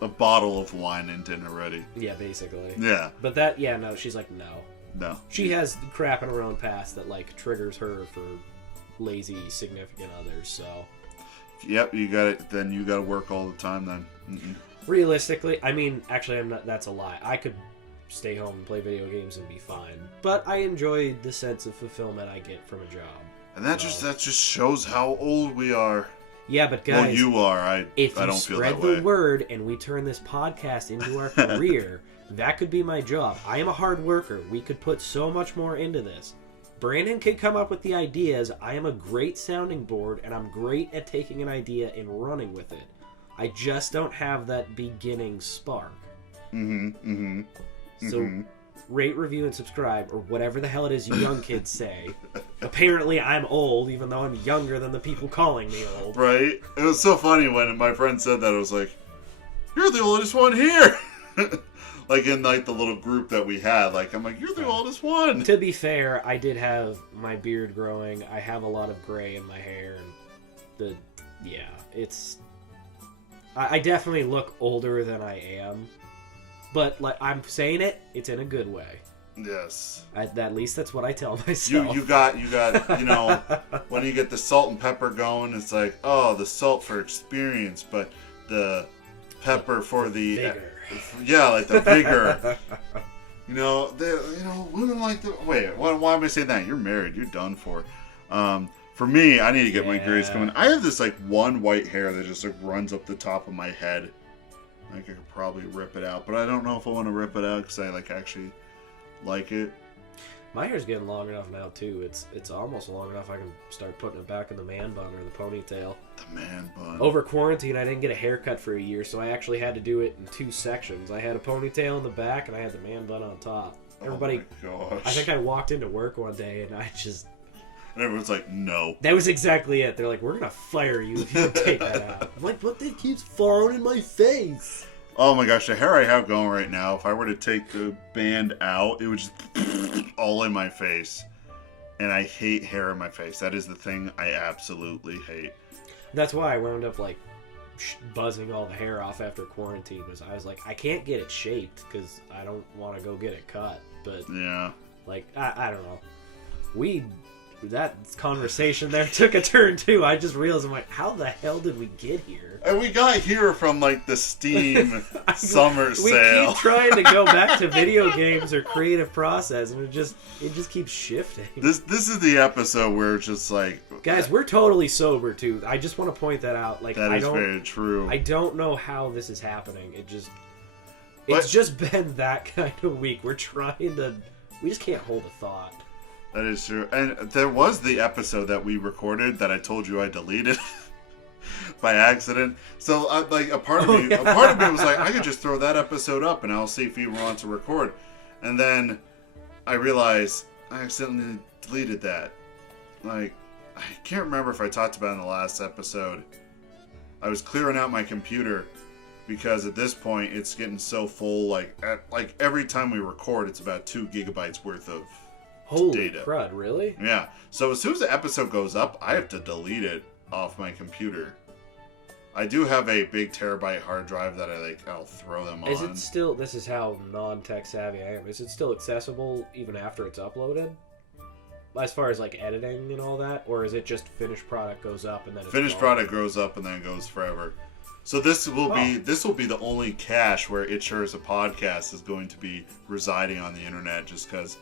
a bottle of wine and dinner ready. Yeah, basically. Yeah. But that, yeah, no, she's like, no. No. She has crap in her own past that, like, triggers her for lazy significant others, so. Yep, you got it. Then you got to work all the time then. Mm-mm. Realistically, I mean, actually, that's a lie. I could stay home and play video games and be fine. But I enjoy the sense of fulfillment I get from a job. And that just shows how old we are. Yeah, but guys, well, you are. I don't feel that way. If you spread the word and we turn this podcast into our career, that could be my job. I am a hard worker. We could put so much more into this. Brandon can come up with the ideas. I am a great sounding board, and I'm great at taking an idea and running with it. I just don't have that beginning spark. So, rate, review, and subscribe, or whatever the hell it is you young kids say. Apparently, I'm old, even though I'm younger than the people calling me old. Right? It was so funny when my friend said that. I was like, "You're the oldest one here." Like in like the little group that we had, like I'm like, you're the oldest one. To be fair, I did have my beard growing. I have a lot of gray in my hair, and it's. I definitely look older than I am, but like I'm saying it's in a good way. Yes. At least that's what I tell myself. You got you know, when you get the salt and pepper going, it's like, oh, the salt for experience, but the pepper for the vigor. Yeah, like the vigor. Women like the... Wait, why am I saying that? You're married. You're done for. For me, I need to get my grays coming. I have this, like, one white hair that just, like, runs up the top of my head. Like, I could probably rip it out. But I don't know if I want to rip it out because I, like, actually like it. My hair's getting long enough now too. It's almost long enough I can start putting it back in the man bun or the ponytail. The man bun. Over quarantine, I didn't get a haircut for a year, so I actually had to do it in 2 sections. I had a ponytail in the back, and I had the man bun on top. Everybody, oh my gosh. I think I walked into work one day, and I just... And everyone's like, no. That was exactly it. They're like, we're gonna fire you if you don't take that out. I'm like, what? That keeps falling in my face. Oh my gosh, the hair I have going right now, if I were to take the band out, it would just all in my face. And I hate hair in my face. That is the thing I absolutely hate. That's why I wound up, like, buzzing all the hair off after quarantine, because I was like, I can't get it shaped, because I don't want to go get it cut. But, yeah. Like, I don't know. That conversation there took a turn, too. I just realized, I'm like, how the hell did we get here? And we got here from, like, the Steam summer sale. We keep trying to go back to video games or creative process, and it just keeps shifting. This is the episode where it's just like... Guys, we're totally sober, too. I just want to point that out. Like, that is very true. I don't know how this is happening. It's just been that kind of week. We just can't hold a thought. That is true. And there was the episode that we recorded that I told you I deleted by accident. So, a part of me was like, I could just throw that episode up and I'll see if he wants to record. And then I realized I accidentally deleted that. Like, I can't remember if I talked about it in the last episode. I was clearing out my computer because at this point it's getting so full. Like every time we record, it's about 2 gigabytes worth of Holy data. crud, really? Yeah. So as soon as the episode goes up, I have to delete it off my computer. I do have a big terabyte hard drive that I'll throw them on. Is it still, this is how non-tech savvy I am, is it still accessible even after it's uploaded? As far as like editing and all that? Or is it just finished product goes up and then it's finished product goes up and then it goes forever. So this will be the only cache where It Sure Is a Podcast is going to be residing on the internet, just because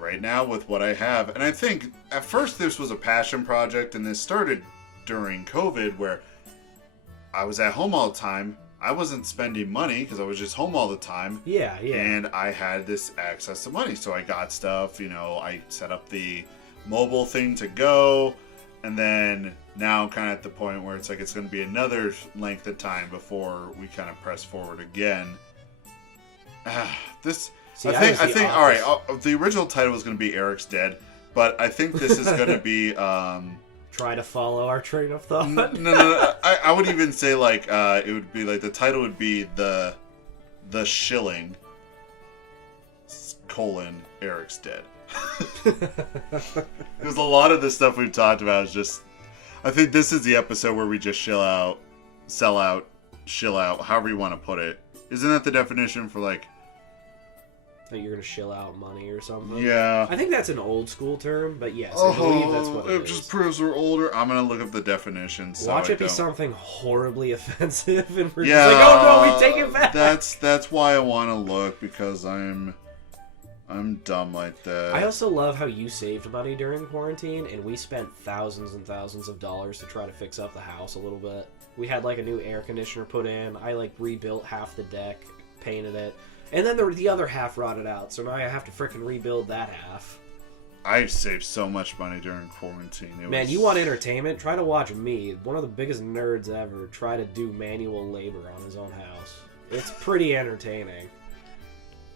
right now with what I have, and I think at first this was a passion project, and this started during COVID where I was at home all the time. I wasn't spending money because I was just home all the time. Yeah. And I had this access to money, so I got stuff. I set up the mobile thing to go, and then now I'm kind of at the point where it's like it's going to be another length of time before we kind of press forward again. See, I think. All right. The original title was going to be Eric's Dead, but I think this is going to be. Try to follow our train of thought. No. I would even say it would be like the title would be the Shilling : Eric's Dead. Because a lot of the stuff we've talked about is just. I think this is the episode where we just sell out, shill out, however you want to put it. Isn't that the definition for like? That you're gonna shill out money or something. Yeah. I think that's an old school term, but yes, I believe that's what it is. It just proves we're older. I'm gonna look up the definition. So Watch it be something horribly offensive, and we're just like, oh no, we take it back. That's why I want to look, because I'm dumb like that. I also love how you saved money during quarantine, and we spent thousands and thousands of dollars to try to fix up the house a little bit. We had like a new air conditioner put in. I like rebuilt half the deck, painted it. And then the other half rotted out, so now I have to frickin' rebuild that half. I saved so much money during quarantine. You want entertainment? Try to watch me, one of the biggest nerds ever, try to do manual labor on his own house. It's pretty entertaining.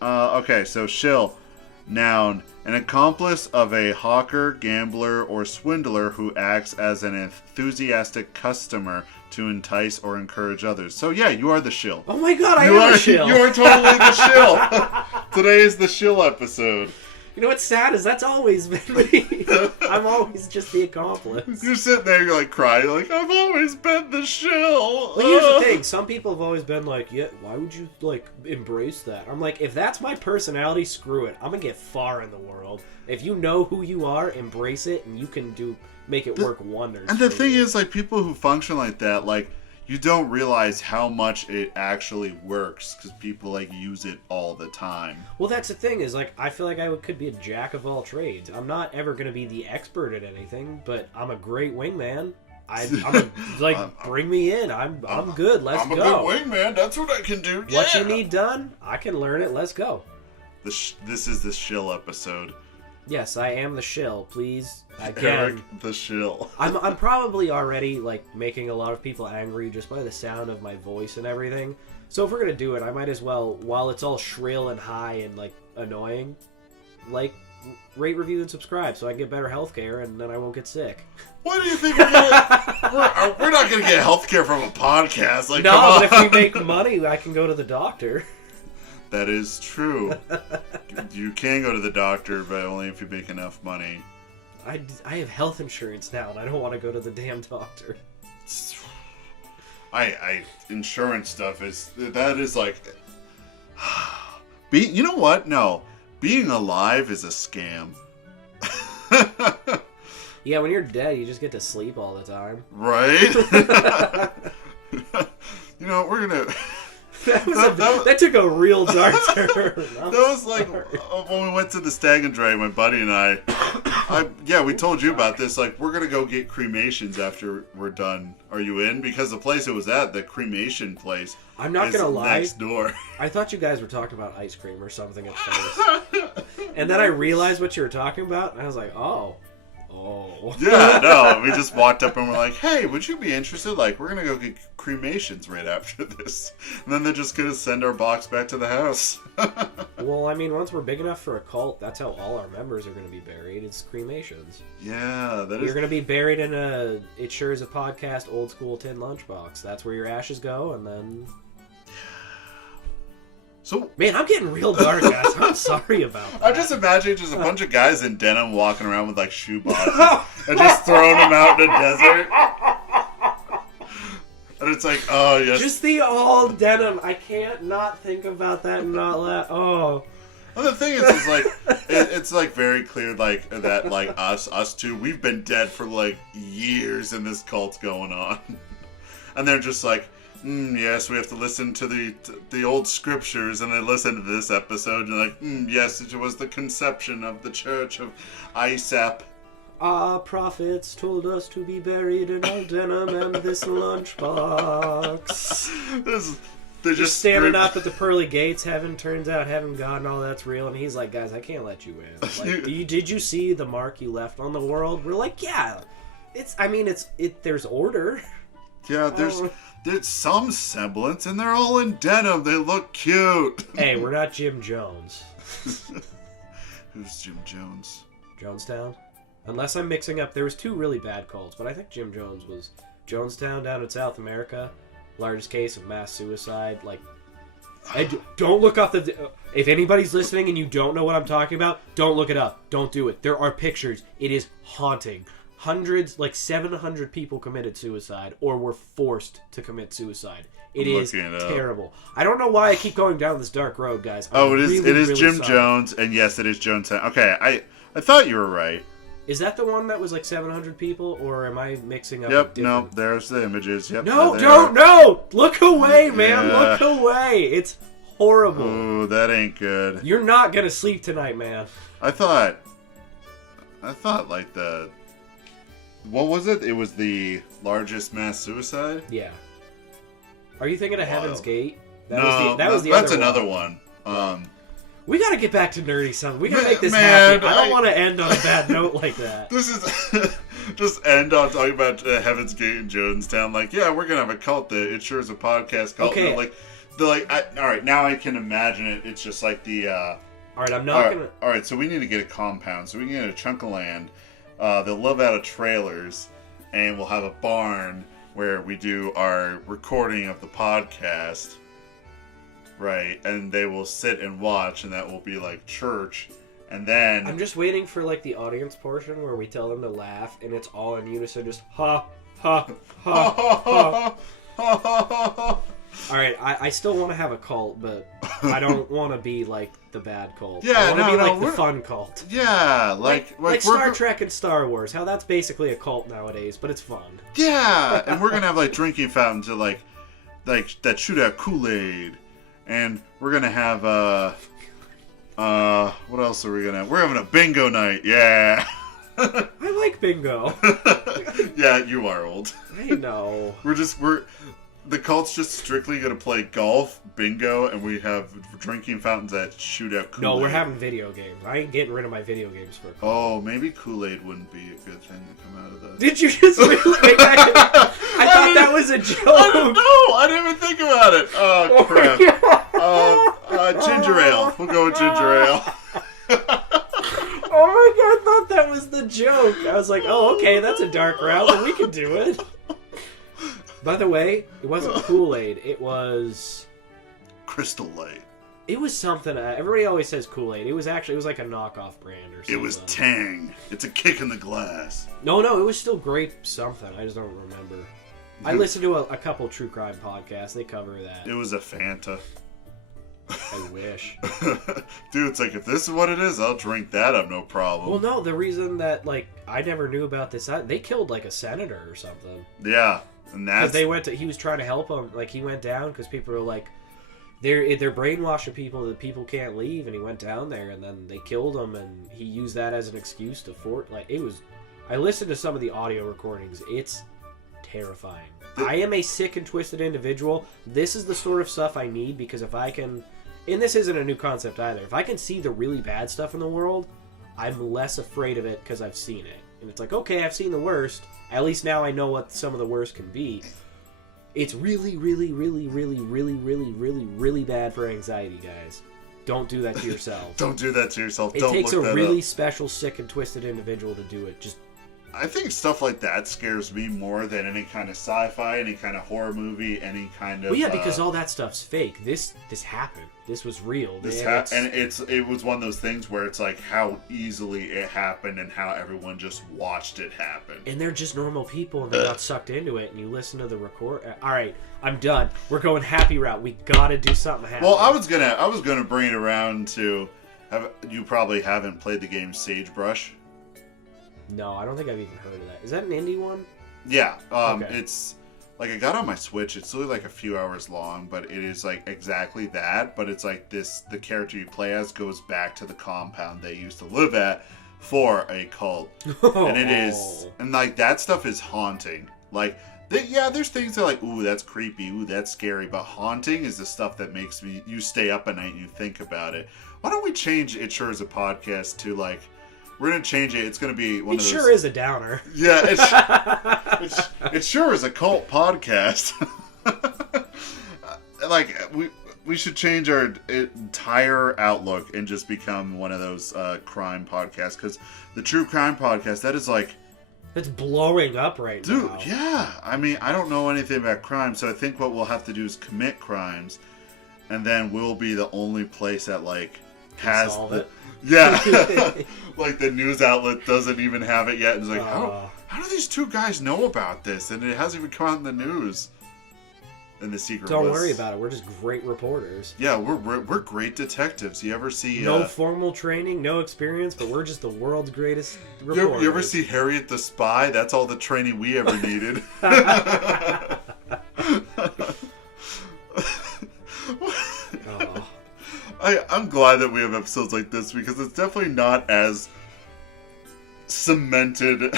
Okay, so Shill, noun, an accomplice of a hawker, gambler, or swindler who acts as an enthusiastic customer to entice or encourage others. So yeah, you are the Shill. Oh my god, I am the Shill! You are totally the Shill! Today is the Shill episode. You know what's sad is that's always been me. I'm always just the accomplice. You're sitting there, you're like crying, you're like, I've always been the Shill! Well, here's the thing, some people have always been like, yeah, why would you, embrace that? I'm like, if that's my personality, screw it. I'm gonna get far in the world. If you know who you are, embrace it, and you can make it work wonders. And the thing is, people who function like that, you don't realize how much it actually works because people use it all the time. Well, that's the thing is I feel like I could be a jack of all trades. I'm not ever going to be the expert at anything, but I'm a great wingman. Bring me in. I'm good. Let's go. I'm a good wingman. That's what I can do. What you need done, I can learn it. Let's go. This is the Shill episode. Yes, I am the Shill. Please, again. Eric the Shill. I'm probably already like making a lot of people angry just by the sound of my voice and everything. So if we're gonna do it, I might as well, while it's all shrill and high and like annoying, like rate, review, and subscribe so I can get better healthcare and then I won't get sick. What do you think we're gonna? We're not gonna get healthcare from a podcast. Like, no, come on. but if we make money, I can go to the doctor. That is true. You can go to the doctor, but only if you make enough money. I have health insurance now, and I don't want to go to the damn doctor. Insurance stuff is like, you know what? No, being alive is a scam. Yeah, when you're dead, you just get to sleep all the time. Right? You know, we're gonna. That took a real dark turn. That was like when we went to the Stag and Drag, my buddy and I. Yeah, we told you about this. Like, we're gonna go get cremations after we're done. Are you in? Because the place it was at, the cremation place, I'm not gonna lie, next door. I thought you guys were talking about ice cream or something at first, and then I realized what you were talking about, and I was like, oh. Yeah, no, we just walked up and we're like, hey, would you be interested? Like, we're gonna go get cremations right after this. And then they're just gonna send our box back to the house. Well, I mean, once we're big enough for a cult, that's how all our members are gonna be buried. It's cremations. Yeah, that is. You're gonna be buried in a It Sure Is a Podcast old school tin lunchbox. That's where your ashes go, and then... So, man, I'm getting real dark, guys. I'm sorry about that. I'm just imagining just a bunch of guys in denim walking around with like shoe boxes and just throwing them out in the desert. And it's like, oh yes. Just the all denim. I can't not think about that and not laugh. Oh. Well, the thing is like it's like very clear like that like us two, we've been dead for like years and this cult's going on, and they're just like. Yes, we have to listen to the old scriptures, and they listen to this episode, and like, yes, it was the conception of the Church of Isap. Our prophets told us to be buried in our denim and this lunchbox. They're just standing up at the pearly gates. Heaven, turns out heaven, God, and all that's real. And he's like, guys, I can't let you in. Like, did you see the mark you left on the world? We're like, yeah. There's order. Yeah, there's some semblance, and they're all in denim. They look cute. Hey, we're not Jim Jones. Who's Jim Jones? Jonestown? Unless I'm mixing up. There was two really bad cults, but I think Jim Jones was Jonestown down in South America. Largest case of mass suicide. Like, don't look up the... If anybody's listening and you don't know what I'm talking about, don't look it up. Don't do it. There are pictures. It is haunting. Hundreds, like 700 people committed suicide or were forced to commit suicide. It is terrible. I don't know why I keep going down this dark road, guys. It is Jim Jones, and yes, it is Jonestown. Okay, I thought you were right. Is that the one that was like 700 people, or am I mixing up? Yep, no, there's the images. Yep. No, no! Look away, man! Yeah. Look away! It's horrible. Ooh, that ain't good. You're not gonna sleep tonight, man. I thought like the... What was it? It was the largest mass suicide? Yeah. Are you thinking of Heaven's Gate? That's another one. We gotta get back to nerdy something. We gotta make this happy. I don't want to end on a bad note like that. This is just end on talking about Heaven's Gate in Jonestown. Like, yeah, we're gonna have a cult. It sure is a podcast cult. Okay. All right, now I can imagine it. It's just like the. All right, I'm not gonna. All right, so we need to get a compound. So we can get a chunk of land. They'll live out of trailers, and we'll have a barn where we do our recording of the podcast. Right, and they will sit and watch, and that will be like church. And then I'm just waiting for like the audience portion where we tell them to laugh, and it's all in unison, just ha ha ha ha. All right, I still want to have a cult, but I don't want to be like the bad cult. Yeah, I want to be like the fun cult. Yeah, like Star Trek and Star Wars. How that's basically a cult nowadays, but it's fun. Yeah, and we're gonna have like drinking fountains that like that shoot out Kool-Aid, and we're gonna have what else are we gonna have? We're having a bingo night. Yeah. I like bingo. Yeah, you are old. I know. The cult's just strictly going to play golf, bingo, and we have drinking fountains that shoot out Kool-Aid. No, we're having video games. I ain't getting rid of my video games for a couple. Oh, maybe Kool-Aid wouldn't be a good thing to come out of this. Did you just really... I thought that was a joke. I didn't even think about it. Oh, crap. Ginger ale. We'll go with ginger ale. Oh my god, I thought that was the joke. I was like, oh, okay, that's a dark route, but we can do it. By the way, it wasn't Kool-Aid. It was... Crystal Light. It was something... everybody always says Kool-Aid. It was like a knockoff brand or something. It was Tang. It's a kick in the glass. No, it was still grape something. I just don't remember. I listened to a couple true crime podcasts. They cover that. It was a Fanta. I wish. Dude, it's like, if this is what it is, I'll drink that up, no problem. Well, no, the reason that, like, I never knew about this, they killed, like, a senator or something. Yeah, and that's... Because he was trying to help him, like, he went down because people were like, they're brainwashing people that people can't leave, and he went down there, and then they killed him, and he used that as an excuse to it was... I listened to some of the audio recordings. It's terrifying. I am a sick and twisted individual. This is the sort of stuff I need, because if I can... And this isn't a new concept either. If I can see the really bad stuff in the world, I'm less afraid of it because I've seen it. And it's like, okay, I've seen the worst. At least now I know what some of the worst can be. It's really, really, really, really, really, really, really, really bad for anxiety, guys. Don't do that to yourself. Don't do that to yourself. It takes a really special, sick, and twisted individual to do it. Just... I think stuff like that scares me more than any kind of sci-fi, any kind of horror movie, any kind of... Well, yeah, because all that stuff's fake. This happened. This was real. And it was one of those things where it's like how easily it happened and how everyone just watched it happen. And they're just normal people, and they got sucked into it. And you listen to the record. All right, I'm done. We're going happy route. We gotta do something happy. Well, I was gonna bring it around to... You probably haven't played the game Sagebrush. No, I don't think I've even heard of that. Is that an indie one? Yeah. Okay. It's like, I got on my Switch. It's only like a few hours long, but it is like exactly that. But it's like the character you play as goes back to the compound they used to live at for a cult. And it is, and like that stuff is haunting. Like, there's things that are like, ooh, that's creepy, ooh, that's scary. But haunting is the stuff that makes you stay up at night and you think about it. Why don't we change It Sure Is a Podcast to like, we're going to change it. It's going to be one of those... It sure is a downer. Yeah, it sure is a cult podcast. Like, we should change our entire outlook and just become one of those crime podcasts. Because the true crime podcast, that is like... It's blowing up right now. Dude, yeah. I mean, I don't know anything about crime, so I think what we'll have to do is commit crimes. And then we'll be the only place that, like, has... Solve it. Yeah, like the news outlet doesn't even have it yet. And it's like, how do these two guys know about this? And it hasn't even come out in the news. And the secret Don't worry about it. We're just great reporters. Yeah, we're great detectives. You ever see... No formal training, no experience, but we're just the world's greatest reporters. You ever see Harriet the Spy? That's all the training we ever needed. I'm glad that we have episodes like this because it's definitely not as cemented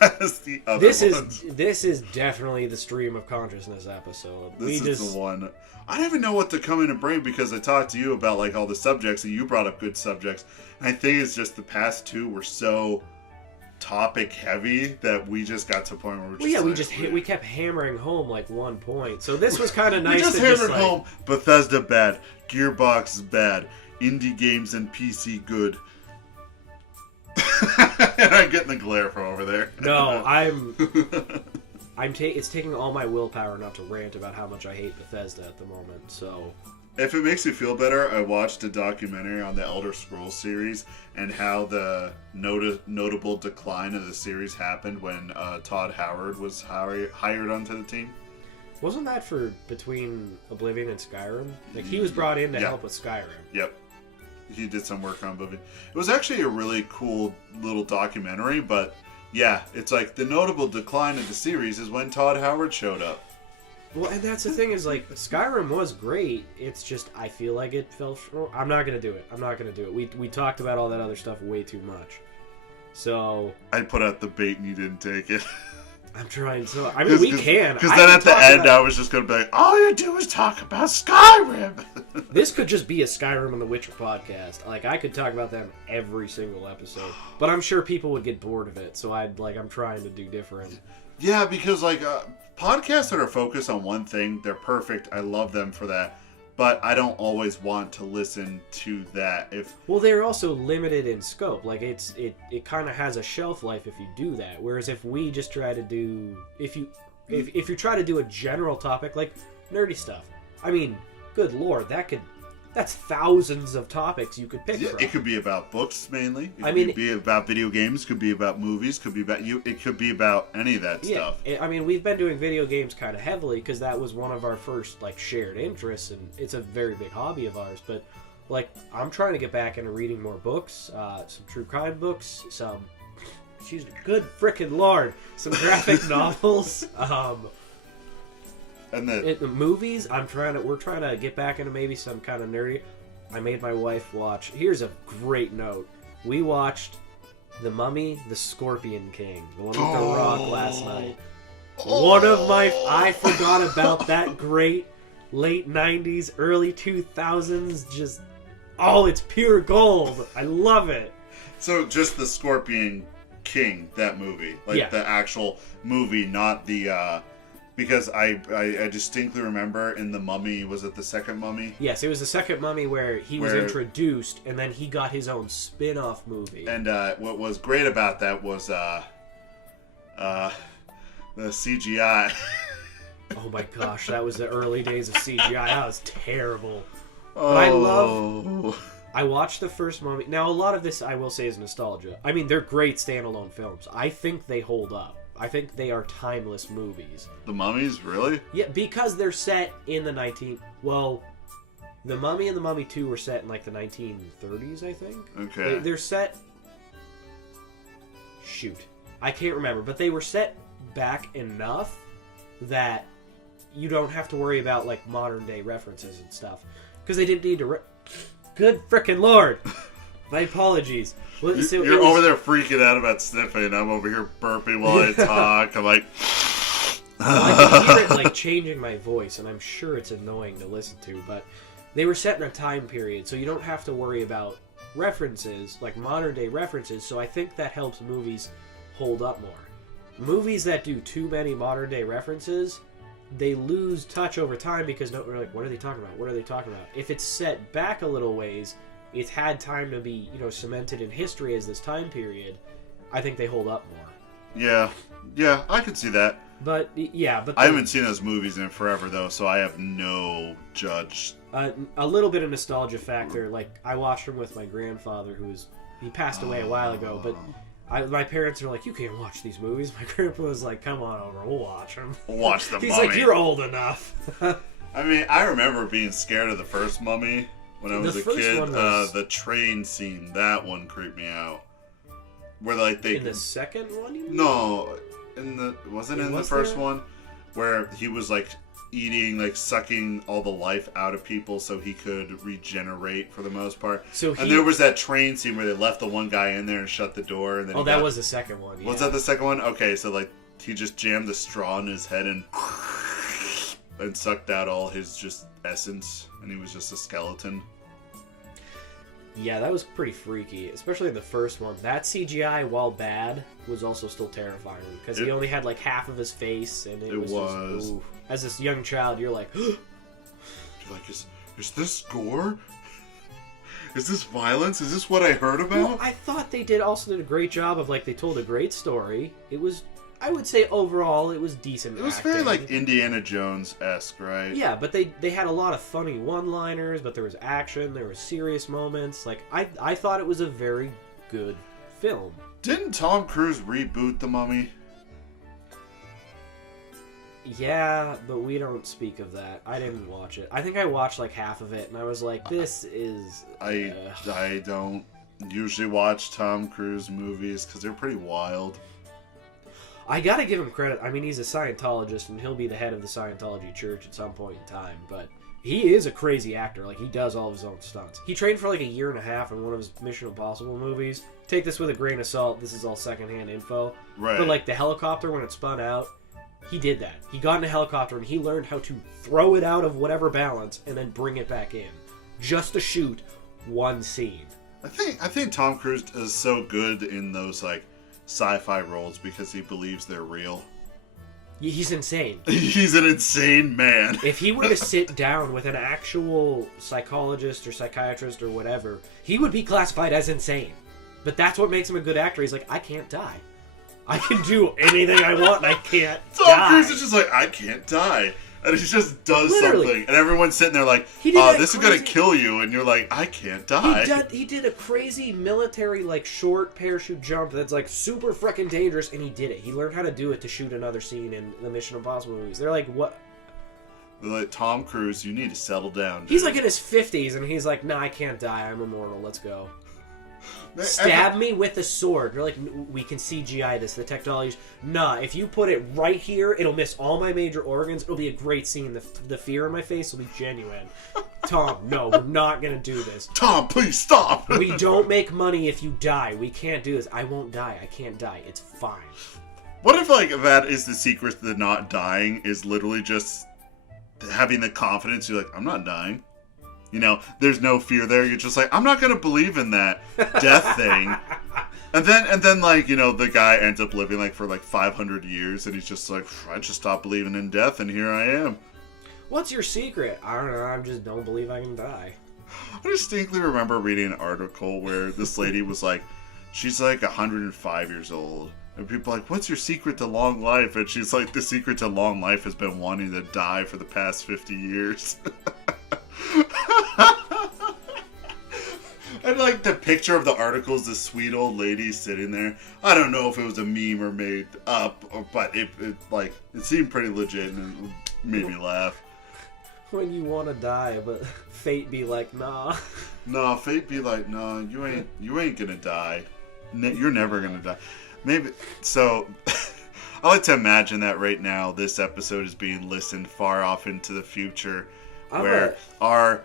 as the other ones. This is definitely the stream of consciousness episode. This is the one. I don't even know what to come in and bring because I talked to you about like all the subjects and you brought up good subjects. And I think it's just the past two were so topic heavy that we just got to a point where we kept hammering home like one point. So this was kind of nice. We just hammered home Bethesda bad, Gearbox is bad, indie games and PC good. And I'm getting the glare from over there. No, it's taking all my willpower not to rant about how much I hate Bethesda at the moment. So if it makes you feel better, I watched a documentary on the Elder Scrolls series and how the notable decline of the series happened when Todd Howard was hired onto the team. Wasn't that for between Oblivion and Skyrim? Like, he was brought in to help with Skyrim. Yep. He did some work on Oblivion. It was actually a really cool little documentary, but yeah, it's like the notable decline of the series is when Todd Howard showed up. Well, and that's the thing is, like, Skyrim was great. It's just, I feel like it fell short. I'm not going to do it. We talked about all that other stuff way too much. So... I put out the bait and you didn't take it. I'm trying so. I mean, we can. Because then at the end, I was just going to be like, all you do is talk about Skyrim. This could just be a Skyrim and The Witcher podcast. Like, I could talk about them every single episode. But I'm sure people would get bored of it, so I'm trying to do different. Yeah, because, like, podcasts that are focused on one thing, they're perfect. I love them for that. But I don't always want to listen to that. Well, they're also limited in scope. Like, it kind of has a shelf life if you do that. Whereas if we just try to do... If you try to do a general topic, like nerdy stuff, I mean, good lord, that's thousands of topics you could pick from. It could be about books, mainly. It could be about video games, could be about movies, could be about you. It could be about any of that stuff. I mean, we've been doing video games kind of heavily because that was one of our first, like, shared interests, and it's a very big hobby of ours. But, like, I'm trying to get back into reading more books, some true crime books, some... good frickin' lord! Some graphic novels, And the movies, we're trying to get back into maybe some kind of nerdy. I made my wife watch. Here's a great note. We watched The Mummy, The Scorpion King, the one with The Rock last night. I forgot about that great late 90s, early 2000s, just, it's pure gold. I love it. So just The Scorpion King, that movie. Like, the actual movie, not the, because I distinctly remember in The Mummy, was it the second Mummy? Yes, it was the second Mummy where he was introduced, and then he got his own spin-off movie. And what was great about that was the CGI. Oh my gosh, that was the early days of CGI. That was terrible. But I watched the first Mummy. Now, a lot of this, I will say, is nostalgia. I mean, they're great standalone films. I think they hold up. I think they are timeless movies. The Mummies, really? Yeah, because they're set in the Well, The Mummy and The Mummy 2 were set in, like, the 1930s, I think. Okay. They're set... Shoot. I can't remember, but they were set back enough that you don't have to worry about, like, modern-day references and stuff. Because they didn't need to... Good frickin' lord! My apologies. Well, so You're over there freaking out about sniffing. I'm over here burping while I talk. I'm like... I can hear it, like, changing my voice, and I'm sure it's annoying to listen to, but they were set in a time period, so you don't have to worry about references, like modern-day references, so I think that helps movies hold up more. Movies that do too many modern-day references, they lose touch over time because we're like, what are they talking about? What are they talking about? If it's set back a little ways... It's had time to be, cemented in history as this time period. I think they hold up more. Yeah, I could see that. But I haven't seen those movies in forever though, so I have no judge. A little bit of nostalgia factor. Like, I watched them with my grandfather, he passed away a while ago. But my parents are like, you can't watch these movies. My grandpa was like, come on over, we'll watch them. We'll watch the He's Mummy. like, you're old enough. I mean, I remember being scared of the first Mummy. When I was a kid, the train scene, that one creeped me out. Where, like, in the second one, you mean? No, in the first one? Where he was, like, eating, like, sucking all the life out of people so he could regenerate for the most part. And there was that train scene where they left the one guy in there and shut the door. And then that was the second one, yeah. Was that the second one? Okay, so, like, he just jammed the straw in his head and sucked out all his just essence, and he was just a skeleton. Yeah, that was pretty freaky, especially the first one. That CGI, while bad, was also still terrifying because he only had like half of his face, and it was. Just, as this young child, you're like, you're like, is this gore? Is this violence? Is this what I heard about? Well, I thought they also did a great job of, like, they told a great story. It was. I would say overall it was decent. It was acting. very like Indiana Jones-esque, right? Yeah, but they had a lot of funny one-liners, but there was action, there were serious moments. Like, I thought it was a very good film. Didn't Tom Cruise reboot The Mummy? Yeah, but we don't speak of that. I didn't watch it. I think I watched like half of it, and I was like, this is... I don't usually watch Tom Cruise movies because they're pretty wild. I gotta give him credit. I mean, he's a Scientologist, and he'll be the head of the Scientology church at some point in time, but he is a crazy actor. Like, he does all of his own stunts. He trained for like a year and a half in one of his Mission Impossible movies. Take this with a grain of salt. This is all secondhand info. Right. But like the helicopter, when it spun out, he did that. He got in a helicopter and he learned how to throw it out of whatever balance and then bring it back in. Just to shoot one scene. I think Tom Cruise is so good in those like sci-fi roles because he believes they're real. He's insane. He's an insane man. If he were to sit down with an actual psychologist or psychiatrist or whatever, he would be classified as insane. But that's what makes him a good actor. He's like, I can't die. I can do anything I want and I can't die. Tom Cruise is just like, I can't die. And he just does something. And everyone's sitting there like, this is going to kill you. And you're like, I can't die. He did a crazy military, like, short parachute jump that's, like, super freaking dangerous. And he did it. He learned how to do it to shoot another scene in the Mission Impossible movies. They're like, what? They're like, Tom Cruise, you need to settle down, dude. He's, like, in his 50s. And he's like, nah, I can't die. I'm immortal. Let's go. Stab me with a sword. You're like, we can CGI this. The technology. Nah, if you put it right here, it'll miss all my major organs. It'll be a great scene. The fear in my face will be genuine. Tom, no, we're not gonna do this. Tom, please stop. We don't make money if you die. We can't do this. I won't die. I can't die. It's fine. What if like that is the secret to not dying? Is literally just having the confidence. You're like, I'm not dying. You know, there's no fear there. You're just like, I'm not going to believe in that death thing. And then, like, you know, the guy ends up living, like, for, like, 500 years. And he's just like, I just stopped believing in death, and here I am. What's your secret? I don't know. I just don't believe I can die. I distinctly remember reading an article where this lady was like, she's, like, 105 years old. And people are like, what's your secret to long life? And she's like, the secret to long life has been wanting to die for the past 50 years. And like the picture of the article is this sweet old lady sitting there. I don't know if it was a meme or made up, but it seemed pretty legit and it made me laugh. When you want to die, but fate be like, nah. No, fate be like, nah, you ain't gonna die. You're never gonna die. Maybe so. I like to imagine that right now this episode is being listened far off into the future, where our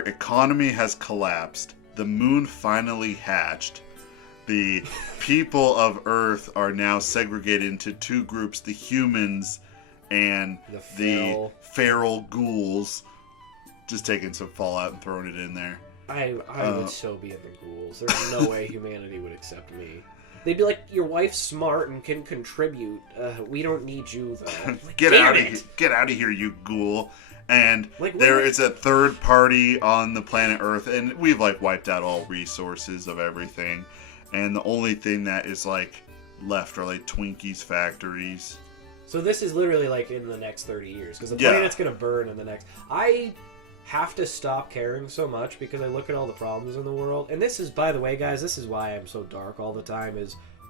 economy has collapsed, the moon finally hatched, the people of Earth are now segregated into two groups, the humans and the feral ghouls. Just taking some Fallout and throwing it in there. I would so be in the ghouls. There's no way humanity would accept me. They'd be like, your wife's smart and can contribute. We don't need you, though. Like, Get out of here, you ghoul. And there is a third party on the planet Earth, and we've like wiped out all resources of everything. And the only thing that is like left are like Twinkies factories. So this is literally like in the next 30 years, because the planet's going to burn in the next... I have to stop caring so much because I look at all the problems in the world. And this is, by the way, guys, this is why I'm so dark all the time,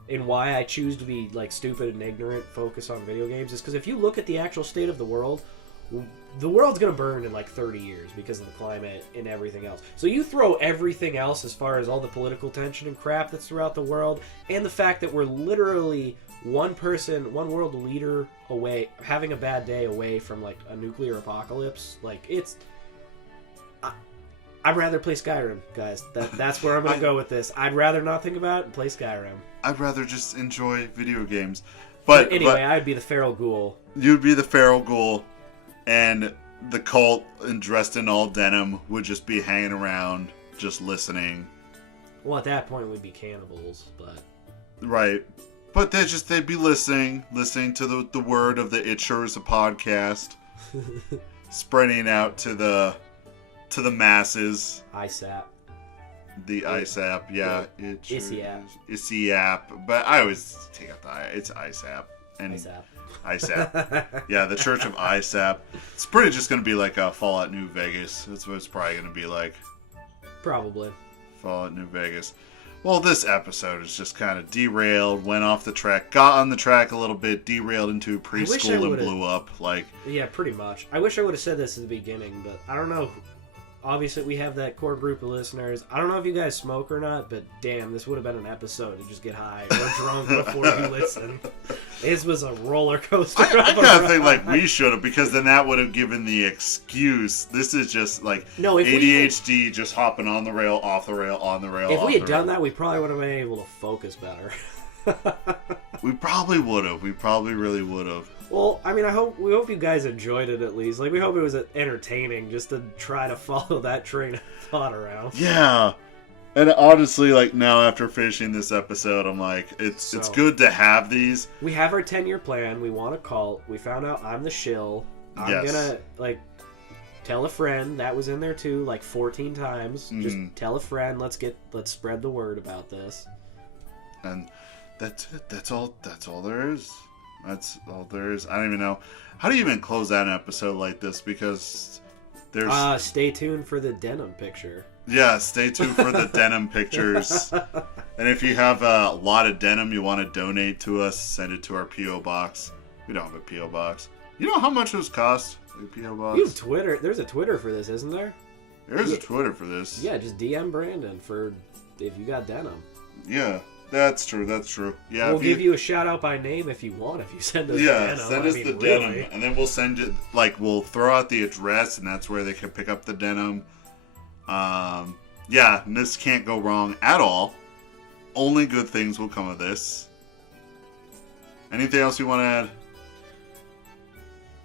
and why I choose to be like stupid and ignorant, focus on video games, is because if you look at the actual state of the world's going to burn in like 30 years because of the climate and everything else. So you throw everything else as far as all the political tension and crap that's throughout the world, and the fact that we're literally one world leader away, having a bad day away from like a nuclear apocalypse. Like, it's... I'd rather play Skyrim, guys. That's where I'm going to go with this. I'd rather not think about it and play Skyrim. I'd rather just enjoy video games. But anyway, I'd be the feral ghoul. You'd be the feral ghoul, and the cult and dressed in all denim would just be hanging around, just listening. Well, at that point, we'd be cannibals, but... Right. But they'd be listening to the word of the Itchers, a podcast, spreading out to the masses. ISAP. The ISAP, yeah. ISIAP. ISIAP. But I always take out the I. It's ISAP. And ISAP. ISAP. Yeah, the Church of ISAP. It's pretty just going to be like a Fallout New Vegas. That's what it's probably going to be like. Probably. Fallout New Vegas. Well, this episode is just kind of derailed, went off the track, got on the track a little bit, derailed into preschool and blew up. Yeah, pretty much. I wish I would have said this at the beginning, but I don't know. Obviously, we have that core group of listeners. I don't know if you guys smoke or not, but damn, this would have been an episode to just get high or drunk before you listen. His was a roller coaster. I kind of think like we should have, because then that would have given the excuse. This is just like ADHD just hopping on the rail, off the rail, on the rail. If we had done that, we probably would have been able to focus better. We probably would have. We probably really would have. Well, I mean, we hope you guys enjoyed it at least. Like, we hope it was entertaining just to try to follow that train of thought around. Yeah. And honestly, like, now after finishing this episode, I'm like, it's good to have these. We have our 10-year plan. We want a cult. We found out I'm the Shill. I'm gonna, like, tell a friend. That was in there, too, like, 14 times. Just tell a friend. Let's spread the word about this. And that's it. That's all there is. That's all there is. I don't even know. How do you even close out an episode like this? Because there's... stay tuned for the denim picture. Yeah, stay tuned for the denim pictures. And if you have a lot of denim you want to donate to us, send it to our P.O. Box. We don't have a P.O. Box. You know how much those cost? A P.O. Box? You have Twitter. There's a Twitter for this, isn't there? There's a Twitter for this. Yeah, just DM Brandon for if you got denim. Yeah. That's true. Yeah, we'll give you a shout out by name if you want. If you send us denim. Send us the denim, and then we'll send it. Like, we'll throw out the address, and that's where they can pick up the denim. Yeah, and this can't go wrong at all. Only good things will come of this. Anything else you want to add?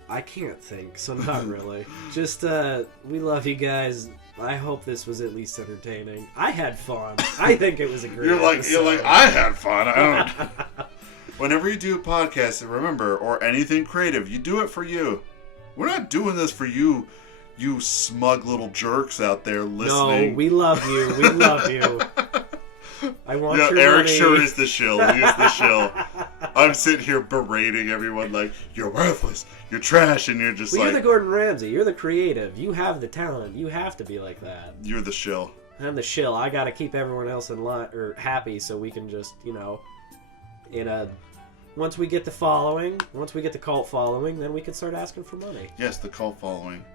I can't think, so not really. Just we love you guys. I hope this was at least entertaining. I had fun. I think it was a great episode. You're like, I had fun. I don't. Whenever you do a podcast, remember, or anything creative, you do it for you. We're not doing this for you, you smug little jerks out there listening. No, we love you. We love you. I want your Eric money. sure is the shill. He's the shill. I'm sitting here berating everyone like, you're worthless, you're trash, and you're just you're the Gordon Ramsay. You're the creative. You have the talent. You have to be like that. You're the shill. I'm the shill. I gotta keep everyone else in line or happy so we can just, once we get the following, once we get the cult following, then we can start asking for money. Yes, the cult following.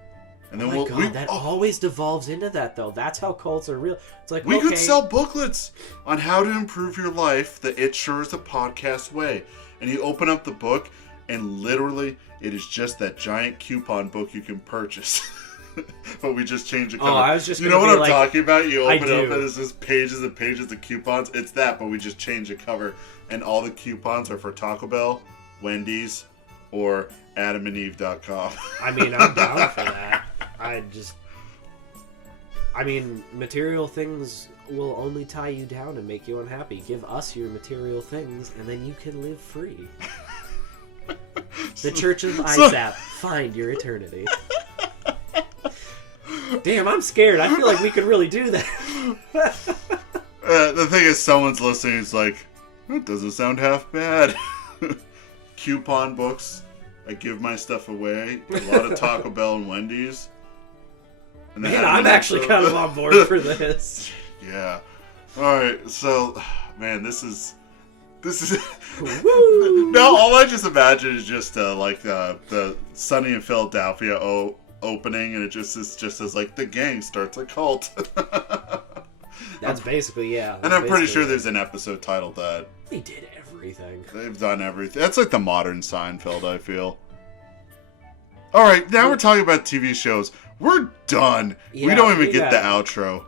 And then that always devolves into that, though. That's how cults are real. It's like, we could sell booklets on how to improve your life the It Sure Is a Podcast way. And you open up the book, and literally, it is just that giant coupon book you can purchase. But we just change the cover. Oh, I was just You know what I'm talking about? You open it up, and it's just pages and pages of coupons. It's that, but we just change the cover. And all the coupons are for Taco Bell, Wendy's, or AdamandEve.com. I mean, I'm down for that. Material things will only tie you down and make you unhappy. Give us your material things, and then you can live free. The Church of ISAP. Find your eternity. Damn, I'm scared. I feel like we could really do that. The thing is, someone's listening. It's like, that doesn't sound half bad. Coupon books. I give my stuff away. A lot of Taco Bell and Wendy's. And man, I'm actually kind of on board for this. Yeah. Alright, so, man, this is... Woo! No, all I just imagine is just the Sunny in Philadelphia opening, and it just says like, the gang starts a cult. That's basically, yeah. And I'm pretty sure there's an episode titled that. They did everything. They've done everything. That's like the modern Seinfeld, I feel. Alright, now we're talking about TV shows. We're done. Yeah, we don't even get the outro.